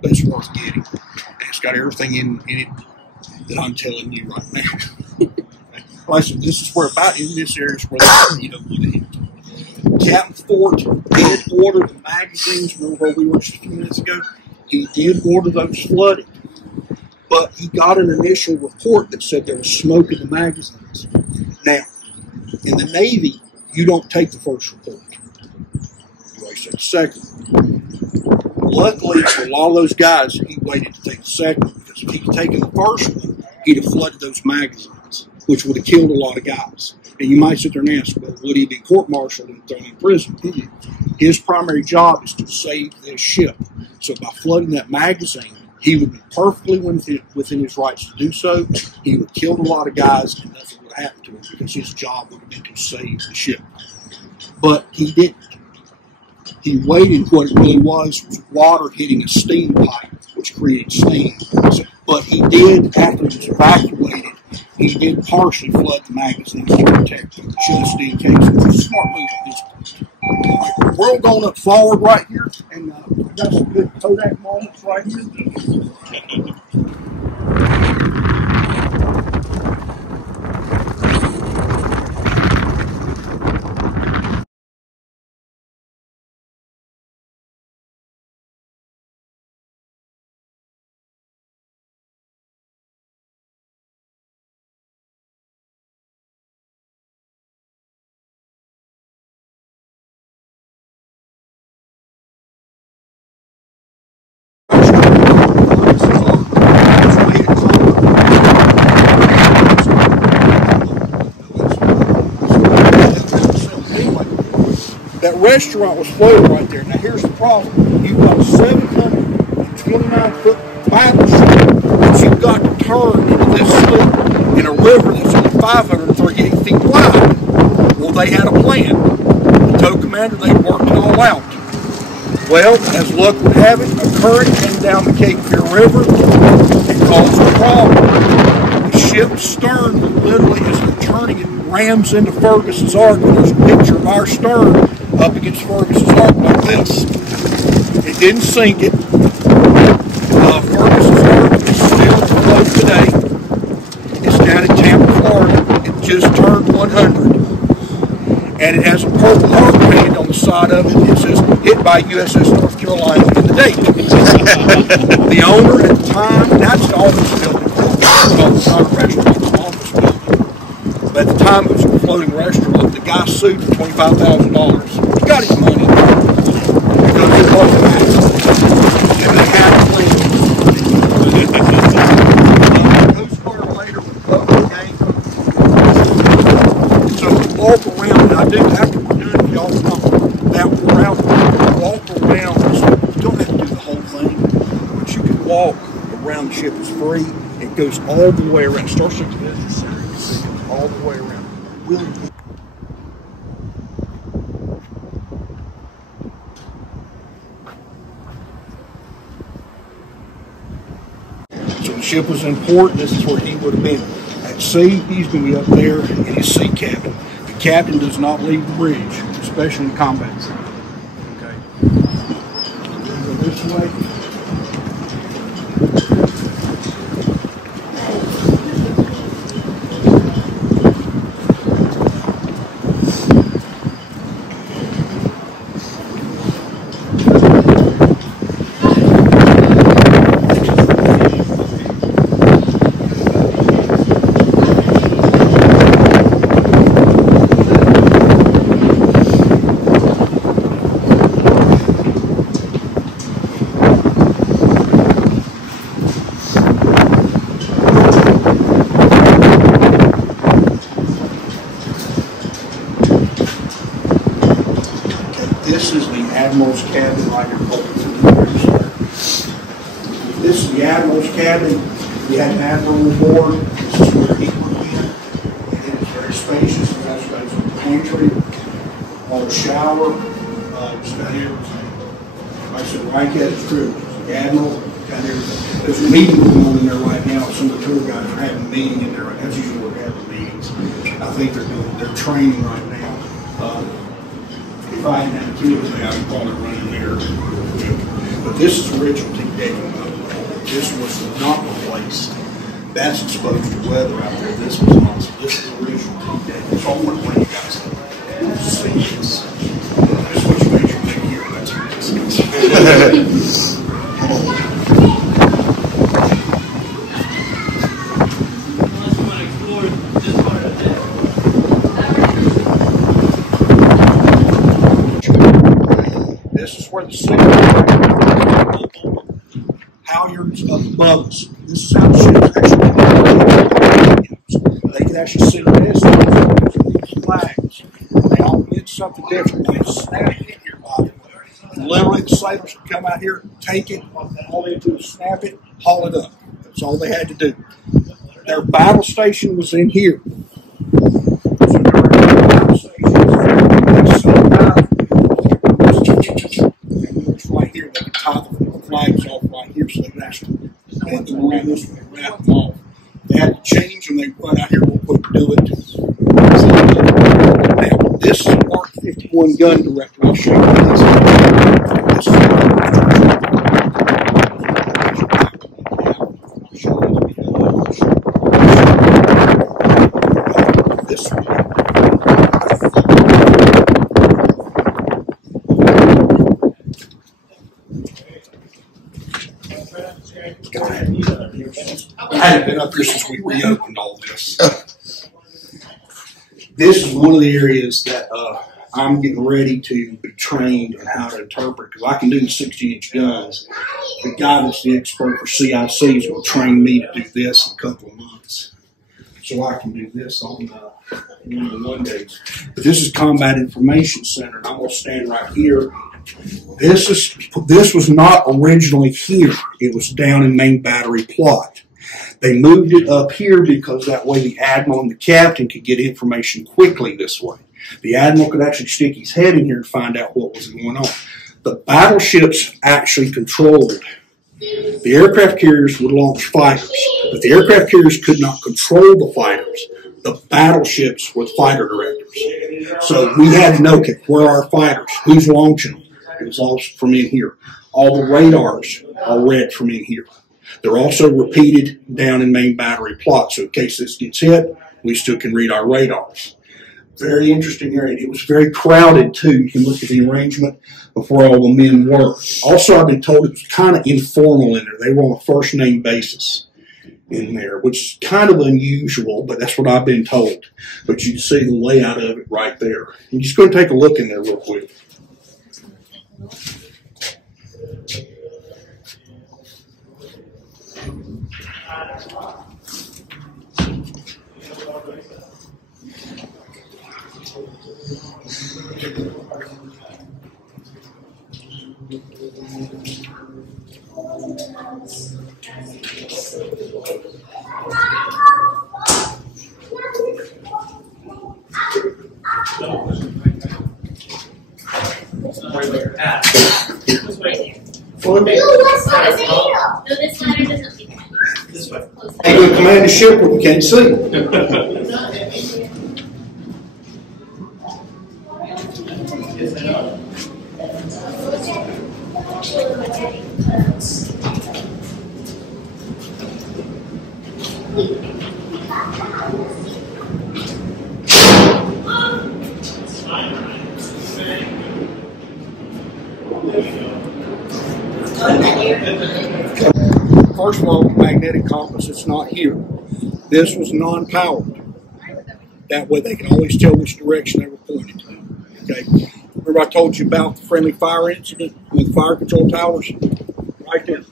but it's worth getting. And it's got everything in it that I'm telling you right now. Like I said, this is where about in this area is where the torpedo would hit. Captain Fort did order the magazines. Remember where we were just a few minutes ago? He did order those flooded. But he got an initial report that said there was smoke in the magazines. Now, in the Navy, you don't take the first report. You always take the second. Luckily, for a lot of those guys, he waited to take the second one, because if he'd taken the first one, he'd have flooded those magazines, which would have killed a lot of guys. And you might sit there and ask, well, would he be court-martialed and thrown in prison? His primary job is to save this ship. So by flooding that magazine, he would be perfectly within his rights to do so. He would have killed a lot of guys, and nothing would have happened to him, because his job would have been to save the ship. But he didn't. He waited. What it really was water hitting a steam pipe, which created steam. But he did, after it was evacuated, he did partially flood the magazines to protect them, just in case. It was a smart move at this point. We're going up forward right here, and we've got some good Kodak moments right here. That restaurant was floating right there. Now here's the problem. You've got a 729-foot battleship that you've got to turn into this sloop in a river that's only 538 feet wide. Well, they had a plan. The tow commander, they worked it all out. Well, as luck would have it, a current came down the Cape Fear River and caused a problem. The ship's stern, literally, as they're turning it, rams into Fergus's Ark. There's a picture of our stern up against Fergus's Ark like this. It didn't sink it. Fergus's Ark is still afloat today. It's down in Tampa, Florida. It just turned 100. And it has a purple heart band on the side of it. It says, hit by USS North Carolina in the date. The owner at the time, that's the office building. It's not a restaurant, it's an office building. But at the time it was a floating restaurant. The guy sued for $25,000. He got his money. Because it wasn't that. And they had a plan. Coast Guard later with the game. So walk around, and I do, after we're done, y'all know that route, walk around. You don't have to do the whole thing, but you can walk around the ship. It's free. It goes all the way around. Starts at the business center. You see it goes all the way around. So the ship was in port. This is where he would have been. At sea, he's going to be up there in his sea cabin. The captain does not leave the bridge, especially in combat zone. Okay. We're going to go this way. This is the Admiral's cabin right here. This is the Admiral's cabin. We had an Admiral on board. This is where he would be. And it's very spacious. It has got its own pantry, all the shower. It's got here. Like I said, right at its crew. The Admiral got everything. There's a meeting going on in there right now. Some of the tour guys are having a meeting in there. That's usually where we're having meetings. I think they're training right now. If I hadn't had kids, I'd probably run in there. But this is original team decking. This was not replaced. That's exposed to weather out there. This was not. So this is original team decking. So I want to bring you guys to see this. This is what you made your thing here. That's what this is. This is where the signal halyards up above us. This is how the ships actually they can actually see this. These flags. They all meant something different. They snap in here, by the way. Literally, the sailors would come out here, take it, all they do is snap it, haul it up. That's all they had to do. Their battle station was in here. So their battle station right here, they could tie the flags off right here, so they could actually bend them around this way and wrap them off. They had to change them, they run out here real quick to do it. Now, this is a Mark 51 gun director. I'll show you this. This is this one. I hadn't been up here since we reopened all this. This is one of the areas that I'm getting ready to be trained on how to interpret, because I can do the 60-inch guns. The guy that's the expert for CIC is going to train me to do this in a couple of months. so I can do this on one day. But this is Combat Information Center, and I'm going to stand right here. This was not originally here. It was down in Main Battery Plot. They moved it up here because that way the admiral and the captain could get information quickly this way. The admiral could actually stick his head in here and find out what was going on. The battleships actually controlled it. The aircraft carriers would launch fighters, but the aircraft carriers could not control the fighters. The battleships were the fighter directors. So we had to know, okay, where are our fighters? Who's launching them? It was all from in here. All the radars are read from in here. They're also repeated down in Main Battery Plot, so in case this gets hit, we still can read our radars. Very interesting area. It was very crowded, too. You can look at the arrangement of where all the men were. Also, I've been told it was kind of informal in there. They were on a first-name basis in there, which is kind of unusual, but that's what I've been told. But you can see the layout of it right there. I'm just going to take a look in there real quick. No, this ladder doesn't lead that. This way. Hey, you command the ship when you can't see. First of all, magnetic compass, it's not here. This was non-powered. That way they can always tell which direction they were pointed to. Okay. Remember I told you about the friendly fire incident with the fire control towers? Right there.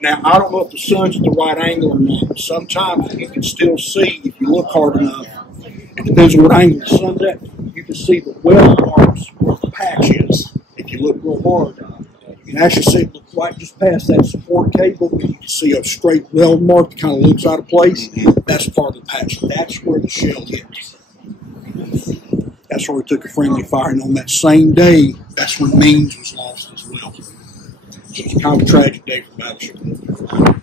Now, I don't know if the sun's at the right angle or not, but sometimes you can still see, if you look hard enough, it depends on what angle the sun's at, you can see the weld marks where the patch is. If you look real hard, you can actually see it look right just past that support cable, and you can see a straight weld mark that kind of looks out of place. That's part of the patch. That's where the shell hit. That's where we took a friendly fire, and on that same day, that's when Means was lost as well. So it's kind of a tragic day for Battleship North Carolina.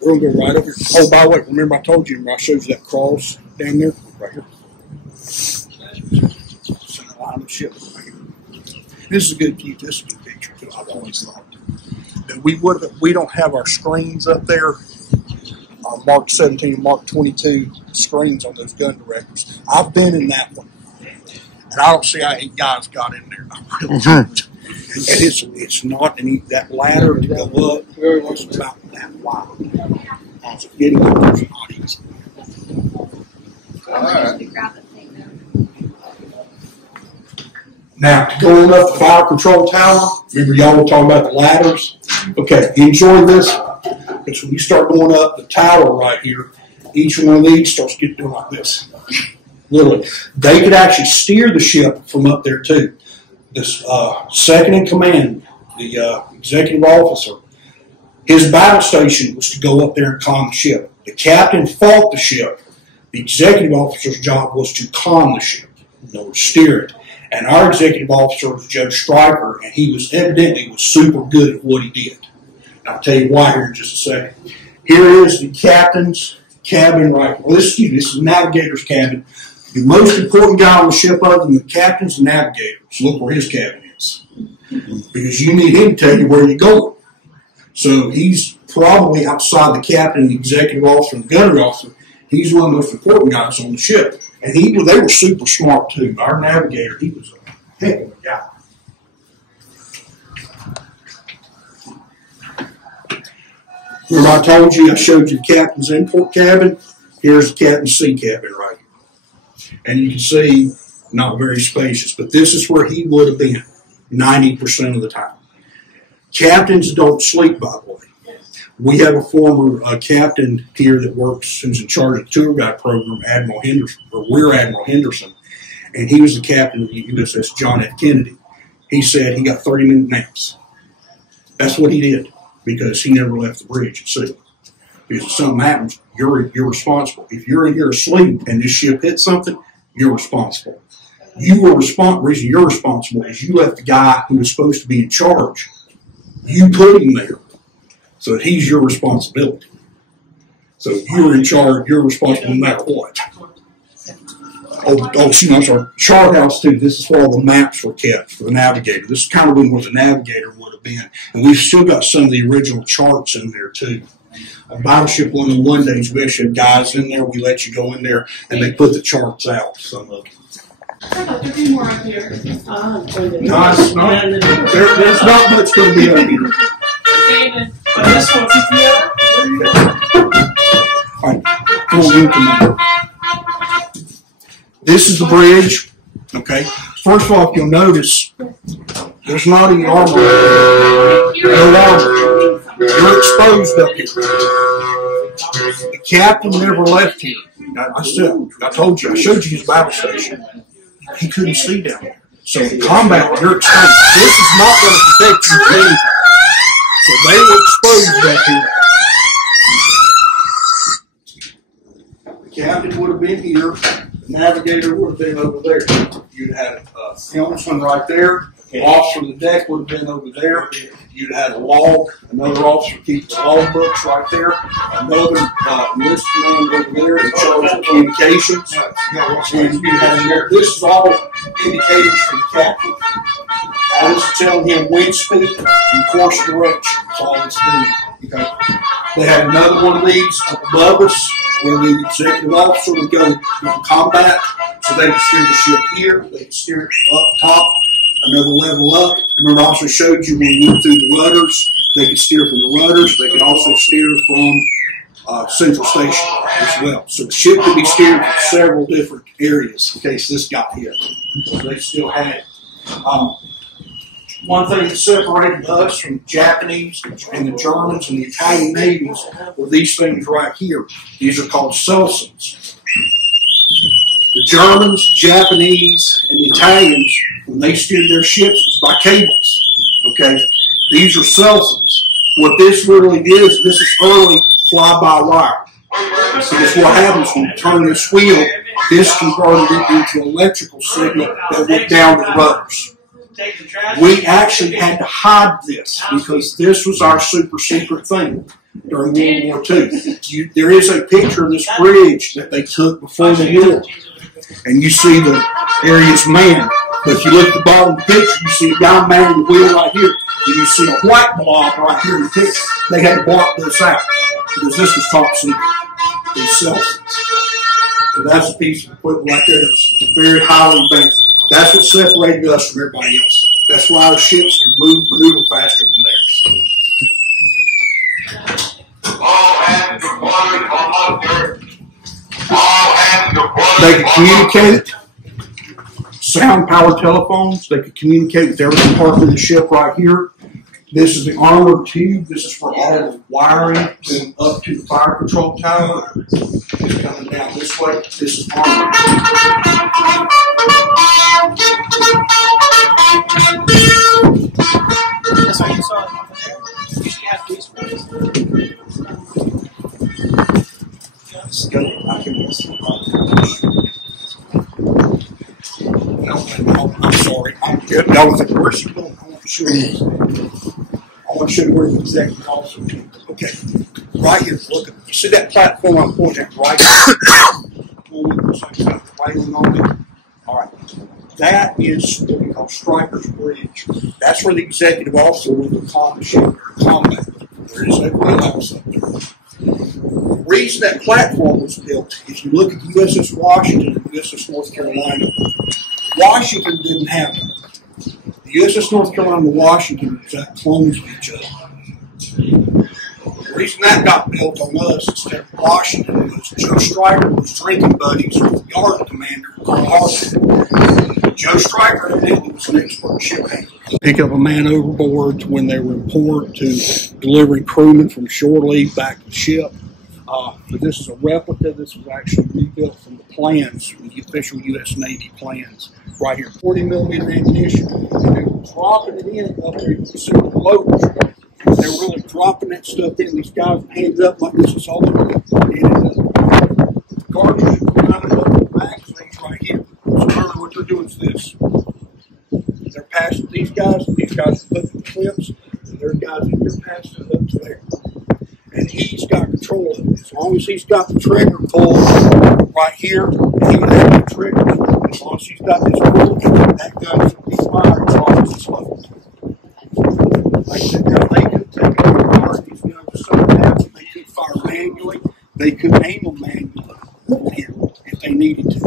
We're going to go right over here. Oh, by the way, remember I told you, remember I showed you that cross down there? Right here. Center line of the ship. Right here. This is a good view. This is a good picture, too. I've always thought that we don't have our screens up there. Mark 17 and Mark 22 screens on those gun directors. I've been in that one. And I don't see how 8 guys got in there. I really don't. And it's not that ladder to go up. It's about that wide. So getting up there is not easy. All right. Now, going up the fire control tower, remember y'all were talking about the ladders? Okay, enjoy this. Because when you start going up the tower right here, each one of these starts getting doing like this. Literally. They could actually steer the ship from up there too. This second in command, the executive officer, his battle station was to go up there and con the ship. The captain fought the ship. The executive officer's job was to con the ship, steer it. And our executive officer was Judge Stryker, and he was evidently super good at what he did. And I'll tell you why here in just a second. Here is the captain's cabin right here. Well, this is the navigator's cabin. The most important guy on the ship other than the captain's the navigator. So look where his cabin is. Because you need him to tell you where you're going. So he's probably outside the captain, the executive officer, and the gunnery officer. He's one of the most important guys on the ship. And they were super smart too. Our navigator, he was a heck of a guy. Remember I told you, I showed you the captain's import cabin? Here's the captain's sea cabin right here. And you can see, not very spacious, but this is where he would have been 90% of the time. Captains don't sleep, by the way. We have a former captain here that works, who's in charge of the tour guide program, Admiral Henderson, or Rear Admiral Henderson, and he was the captain of the USS John F. Kennedy. He said he got 30-minute naps. That's what he did, because he never left the bridge at sea. Because if something happens, you're responsible. If you're in here asleep and this ship hits something, you're responsible. The reason you're responsible is you left the guy who was supposed to be in charge. You put him there. So he's your responsibility. So if you're in charge, you're responsible no matter what. I'm sorry. Chart house too. This is where all the maps were kept for the navigator. This is kind of where the navigator would have been. And we've still got some of the original charts in there too. On Battleship 101 days, we actually had guys in there. We let you go in there and they put the charts out. Some of them. There's more up here. No, it's not. There's not much going to be up here. But this one, All right, this is the bridge. Okay. First of all, if you'll notice, there's not any armor. No armor. You're exposed up here. The captain never left here. I told you, I showed you his battle station. He couldn't see down there. So in combat, you're exposed. This is not going to protect you from anything. So they were exposed back here. The captain would have been here. The navigator would have been over there. You'd have a helmsman right there. The officer on the deck would have been over there. You'd have a log. Another officer keeps log books right there. Another enlisted man over there in charge of communications. And you have there. This is all indicators from the captain. That is telling him wind speed and course direction. That's all it's doing. Okay. They had another one of these up above us where the executive officer would go in combat. So they could steer the ship here. They could steer it up top. Another level up. Remember, I also showed you when we went through the rudders, they could steer from the rudders. They could also steer from Central Station as well. So the ship could be steered from several different areas in case this got hit. So they still had it. One thing that separated us from the Japanese and the Germans and the Italian navies were these things right here. These are called Selsons. The Germans, Japanese, and the Italians, when they steered their ships, it was by cables. Okay? These are Selsons. What this literally is, this is early fly-by-wire. So that's what happens when you turn this wheel. This converted it into electrical signal that went down to the rudders. We actually had to hide this because this was our super secret thing during World War II. There is a picture of this bridge that they took before the war. And you see the area's manned. But if you look at the bottom of the picture, you see a guy manning the wheel right here. And you see a white blob right here in the picture. They had to block this out because this was top secret. Themselves. So that's a piece of equipment right there that's very highly advanced. That's what separated us from everybody else. That's why our ships could maneuver faster than theirs. They could communicate. Sound power telephones. They could communicate with every compartment of the ship right here. This is the armored tube. This is for all the wiring going up to the fire control tower. It's coming down this way. This is armored. That's what you saw over there. You have these ones. No, I'm sorry. Y'all was like, where's she going? I want to show you. I want to show you where the executive officer came. Okay. Right here, look at you see that platform I'm pointing at right here? Railing on it. All right. That is what we call Striker's Bridge. That's where the executive officer will calm the ship or combat. There is a wheelhouse up there. The reason that platform was built, if you look at the USS Washington and the USS North Carolina, Washington didn't have that. The USS North Carolina and the Washington were exact clones of each other. The reason that got built on us instead of Washington was Joe Stryker was drinking buddies with the Yard Commander, Carl Hartman. Joe Stryker was an expert ship handler. Pick up a man overboard when they were in port to delivering crewmen from shore leave back to the ship. But this is a replica. This was actually rebuilt from the plans, the official U.S. Navy plans, right here. 40 millimeter ammunition. And they were dropping it in up there. You can see the loaders. They're really dropping that stuff in. These guys with hands up like this is all over. And the cartridge is running up the magazines right here. So really what they're doing is this. They're passing these guys are putting the clips, and their guys in here passing it up to there. And he's got control of it. As long as he's got the trigger pulled right here, he would have the trigger. As long as he's got this pull, that gun's going to be fired as long as it's loaded. Like I said, now they could take over the targets, just something happens. They could fire manually. They could aim them manually if they needed to.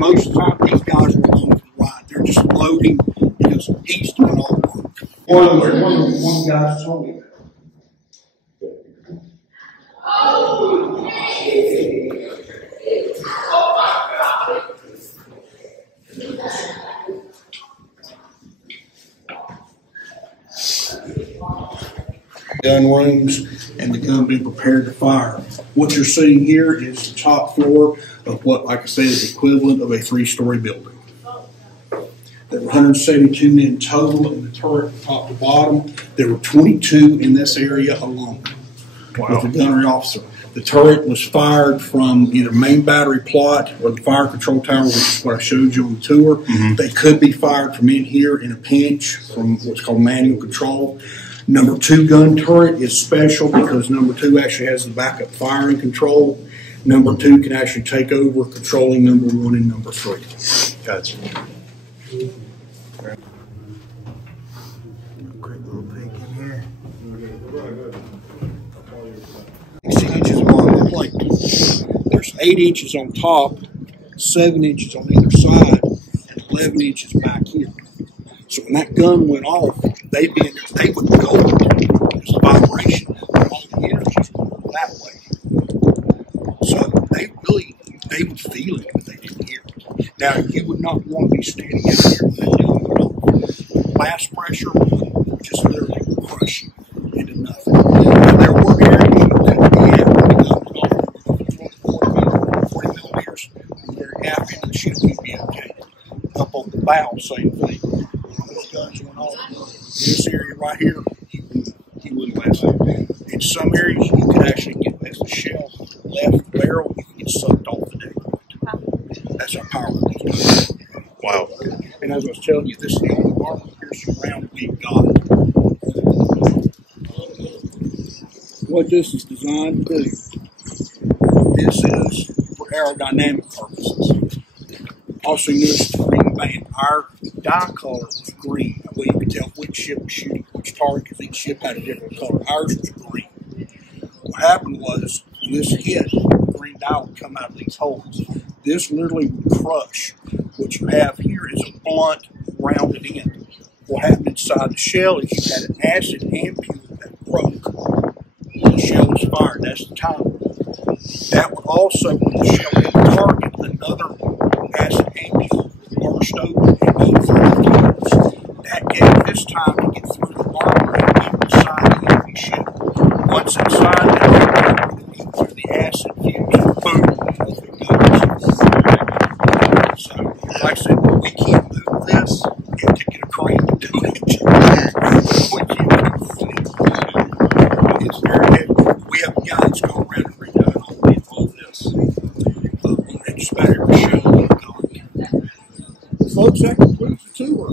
Most of the time, these guys are along for the ride. They're just loading because he's doing all the work. One of the guys told me that. Gun rooms and the gun being prepared to fire. What you're seeing here is the top floor of what, like I said, is the equivalent of a 3-story building. There were 172 men total in the turret from top to bottom. There were 22 in this area alone. Wow. With the gunnery officer. The turret was fired from either main battery plot or the fire control tower, which is what I showed you on the tour. Mm-hmm. They could be fired from in here in a pinch from what's called manual control. Number 2 gun turret is special because number 2 actually has the backup firing control. Number 2 can actually take over controlling number 1 and number 3. Gotcha. Quick little peek in here. 6 inches along the plate. There's 8 inches on top, 7 inches on either side, and 11 inches back here. So when that gun went off, they'd be in there. They would go. There's a vibration. All the energy's going that way. So they would feel it, but they didn't hear it. Now, you would not want to be standing out here with that gun went off. Blast pressure would just literally crush you into nothing. Now, there were areas you couldn't be at when the gun went off. 40 millimeters, and they're half into the ship, you'd be okay. Up on the bow, same thing. Guns went off. This area right here, you wouldn't last it. In some areas, you could actually get, as the shell left the barrel, you could get sucked off the deck. That's how powerful these guns are. Wow. And as I was telling you, this is the only armor-piercing round we've got. What this is designed to do, this is for aerodynamic purposes. Also notice the green band. Our dye color was green. That way you could tell which ship was shooting which target because each ship had a different color. Ours was green. What happened was, when this hit, the green dye would come out of these holes. This literally would crush. What you have here is a blunt, rounded end. What happened inside the shell is you had an acid ampule that broke when the shell was fired. That's the time. That would also, when the shell hit the target, another acid ampule burst open and go through the fuse. That gave this time to get through the armor and get inside the enemy ship. Once inside, that would get through the acid fuse and boom, off it goes. So, like I said, we can't move this and to get a crane to do it. We can't move it. It's very heavy. We have guys go around and redone all this. And just about every show we've done. Folks, that concludes the tour.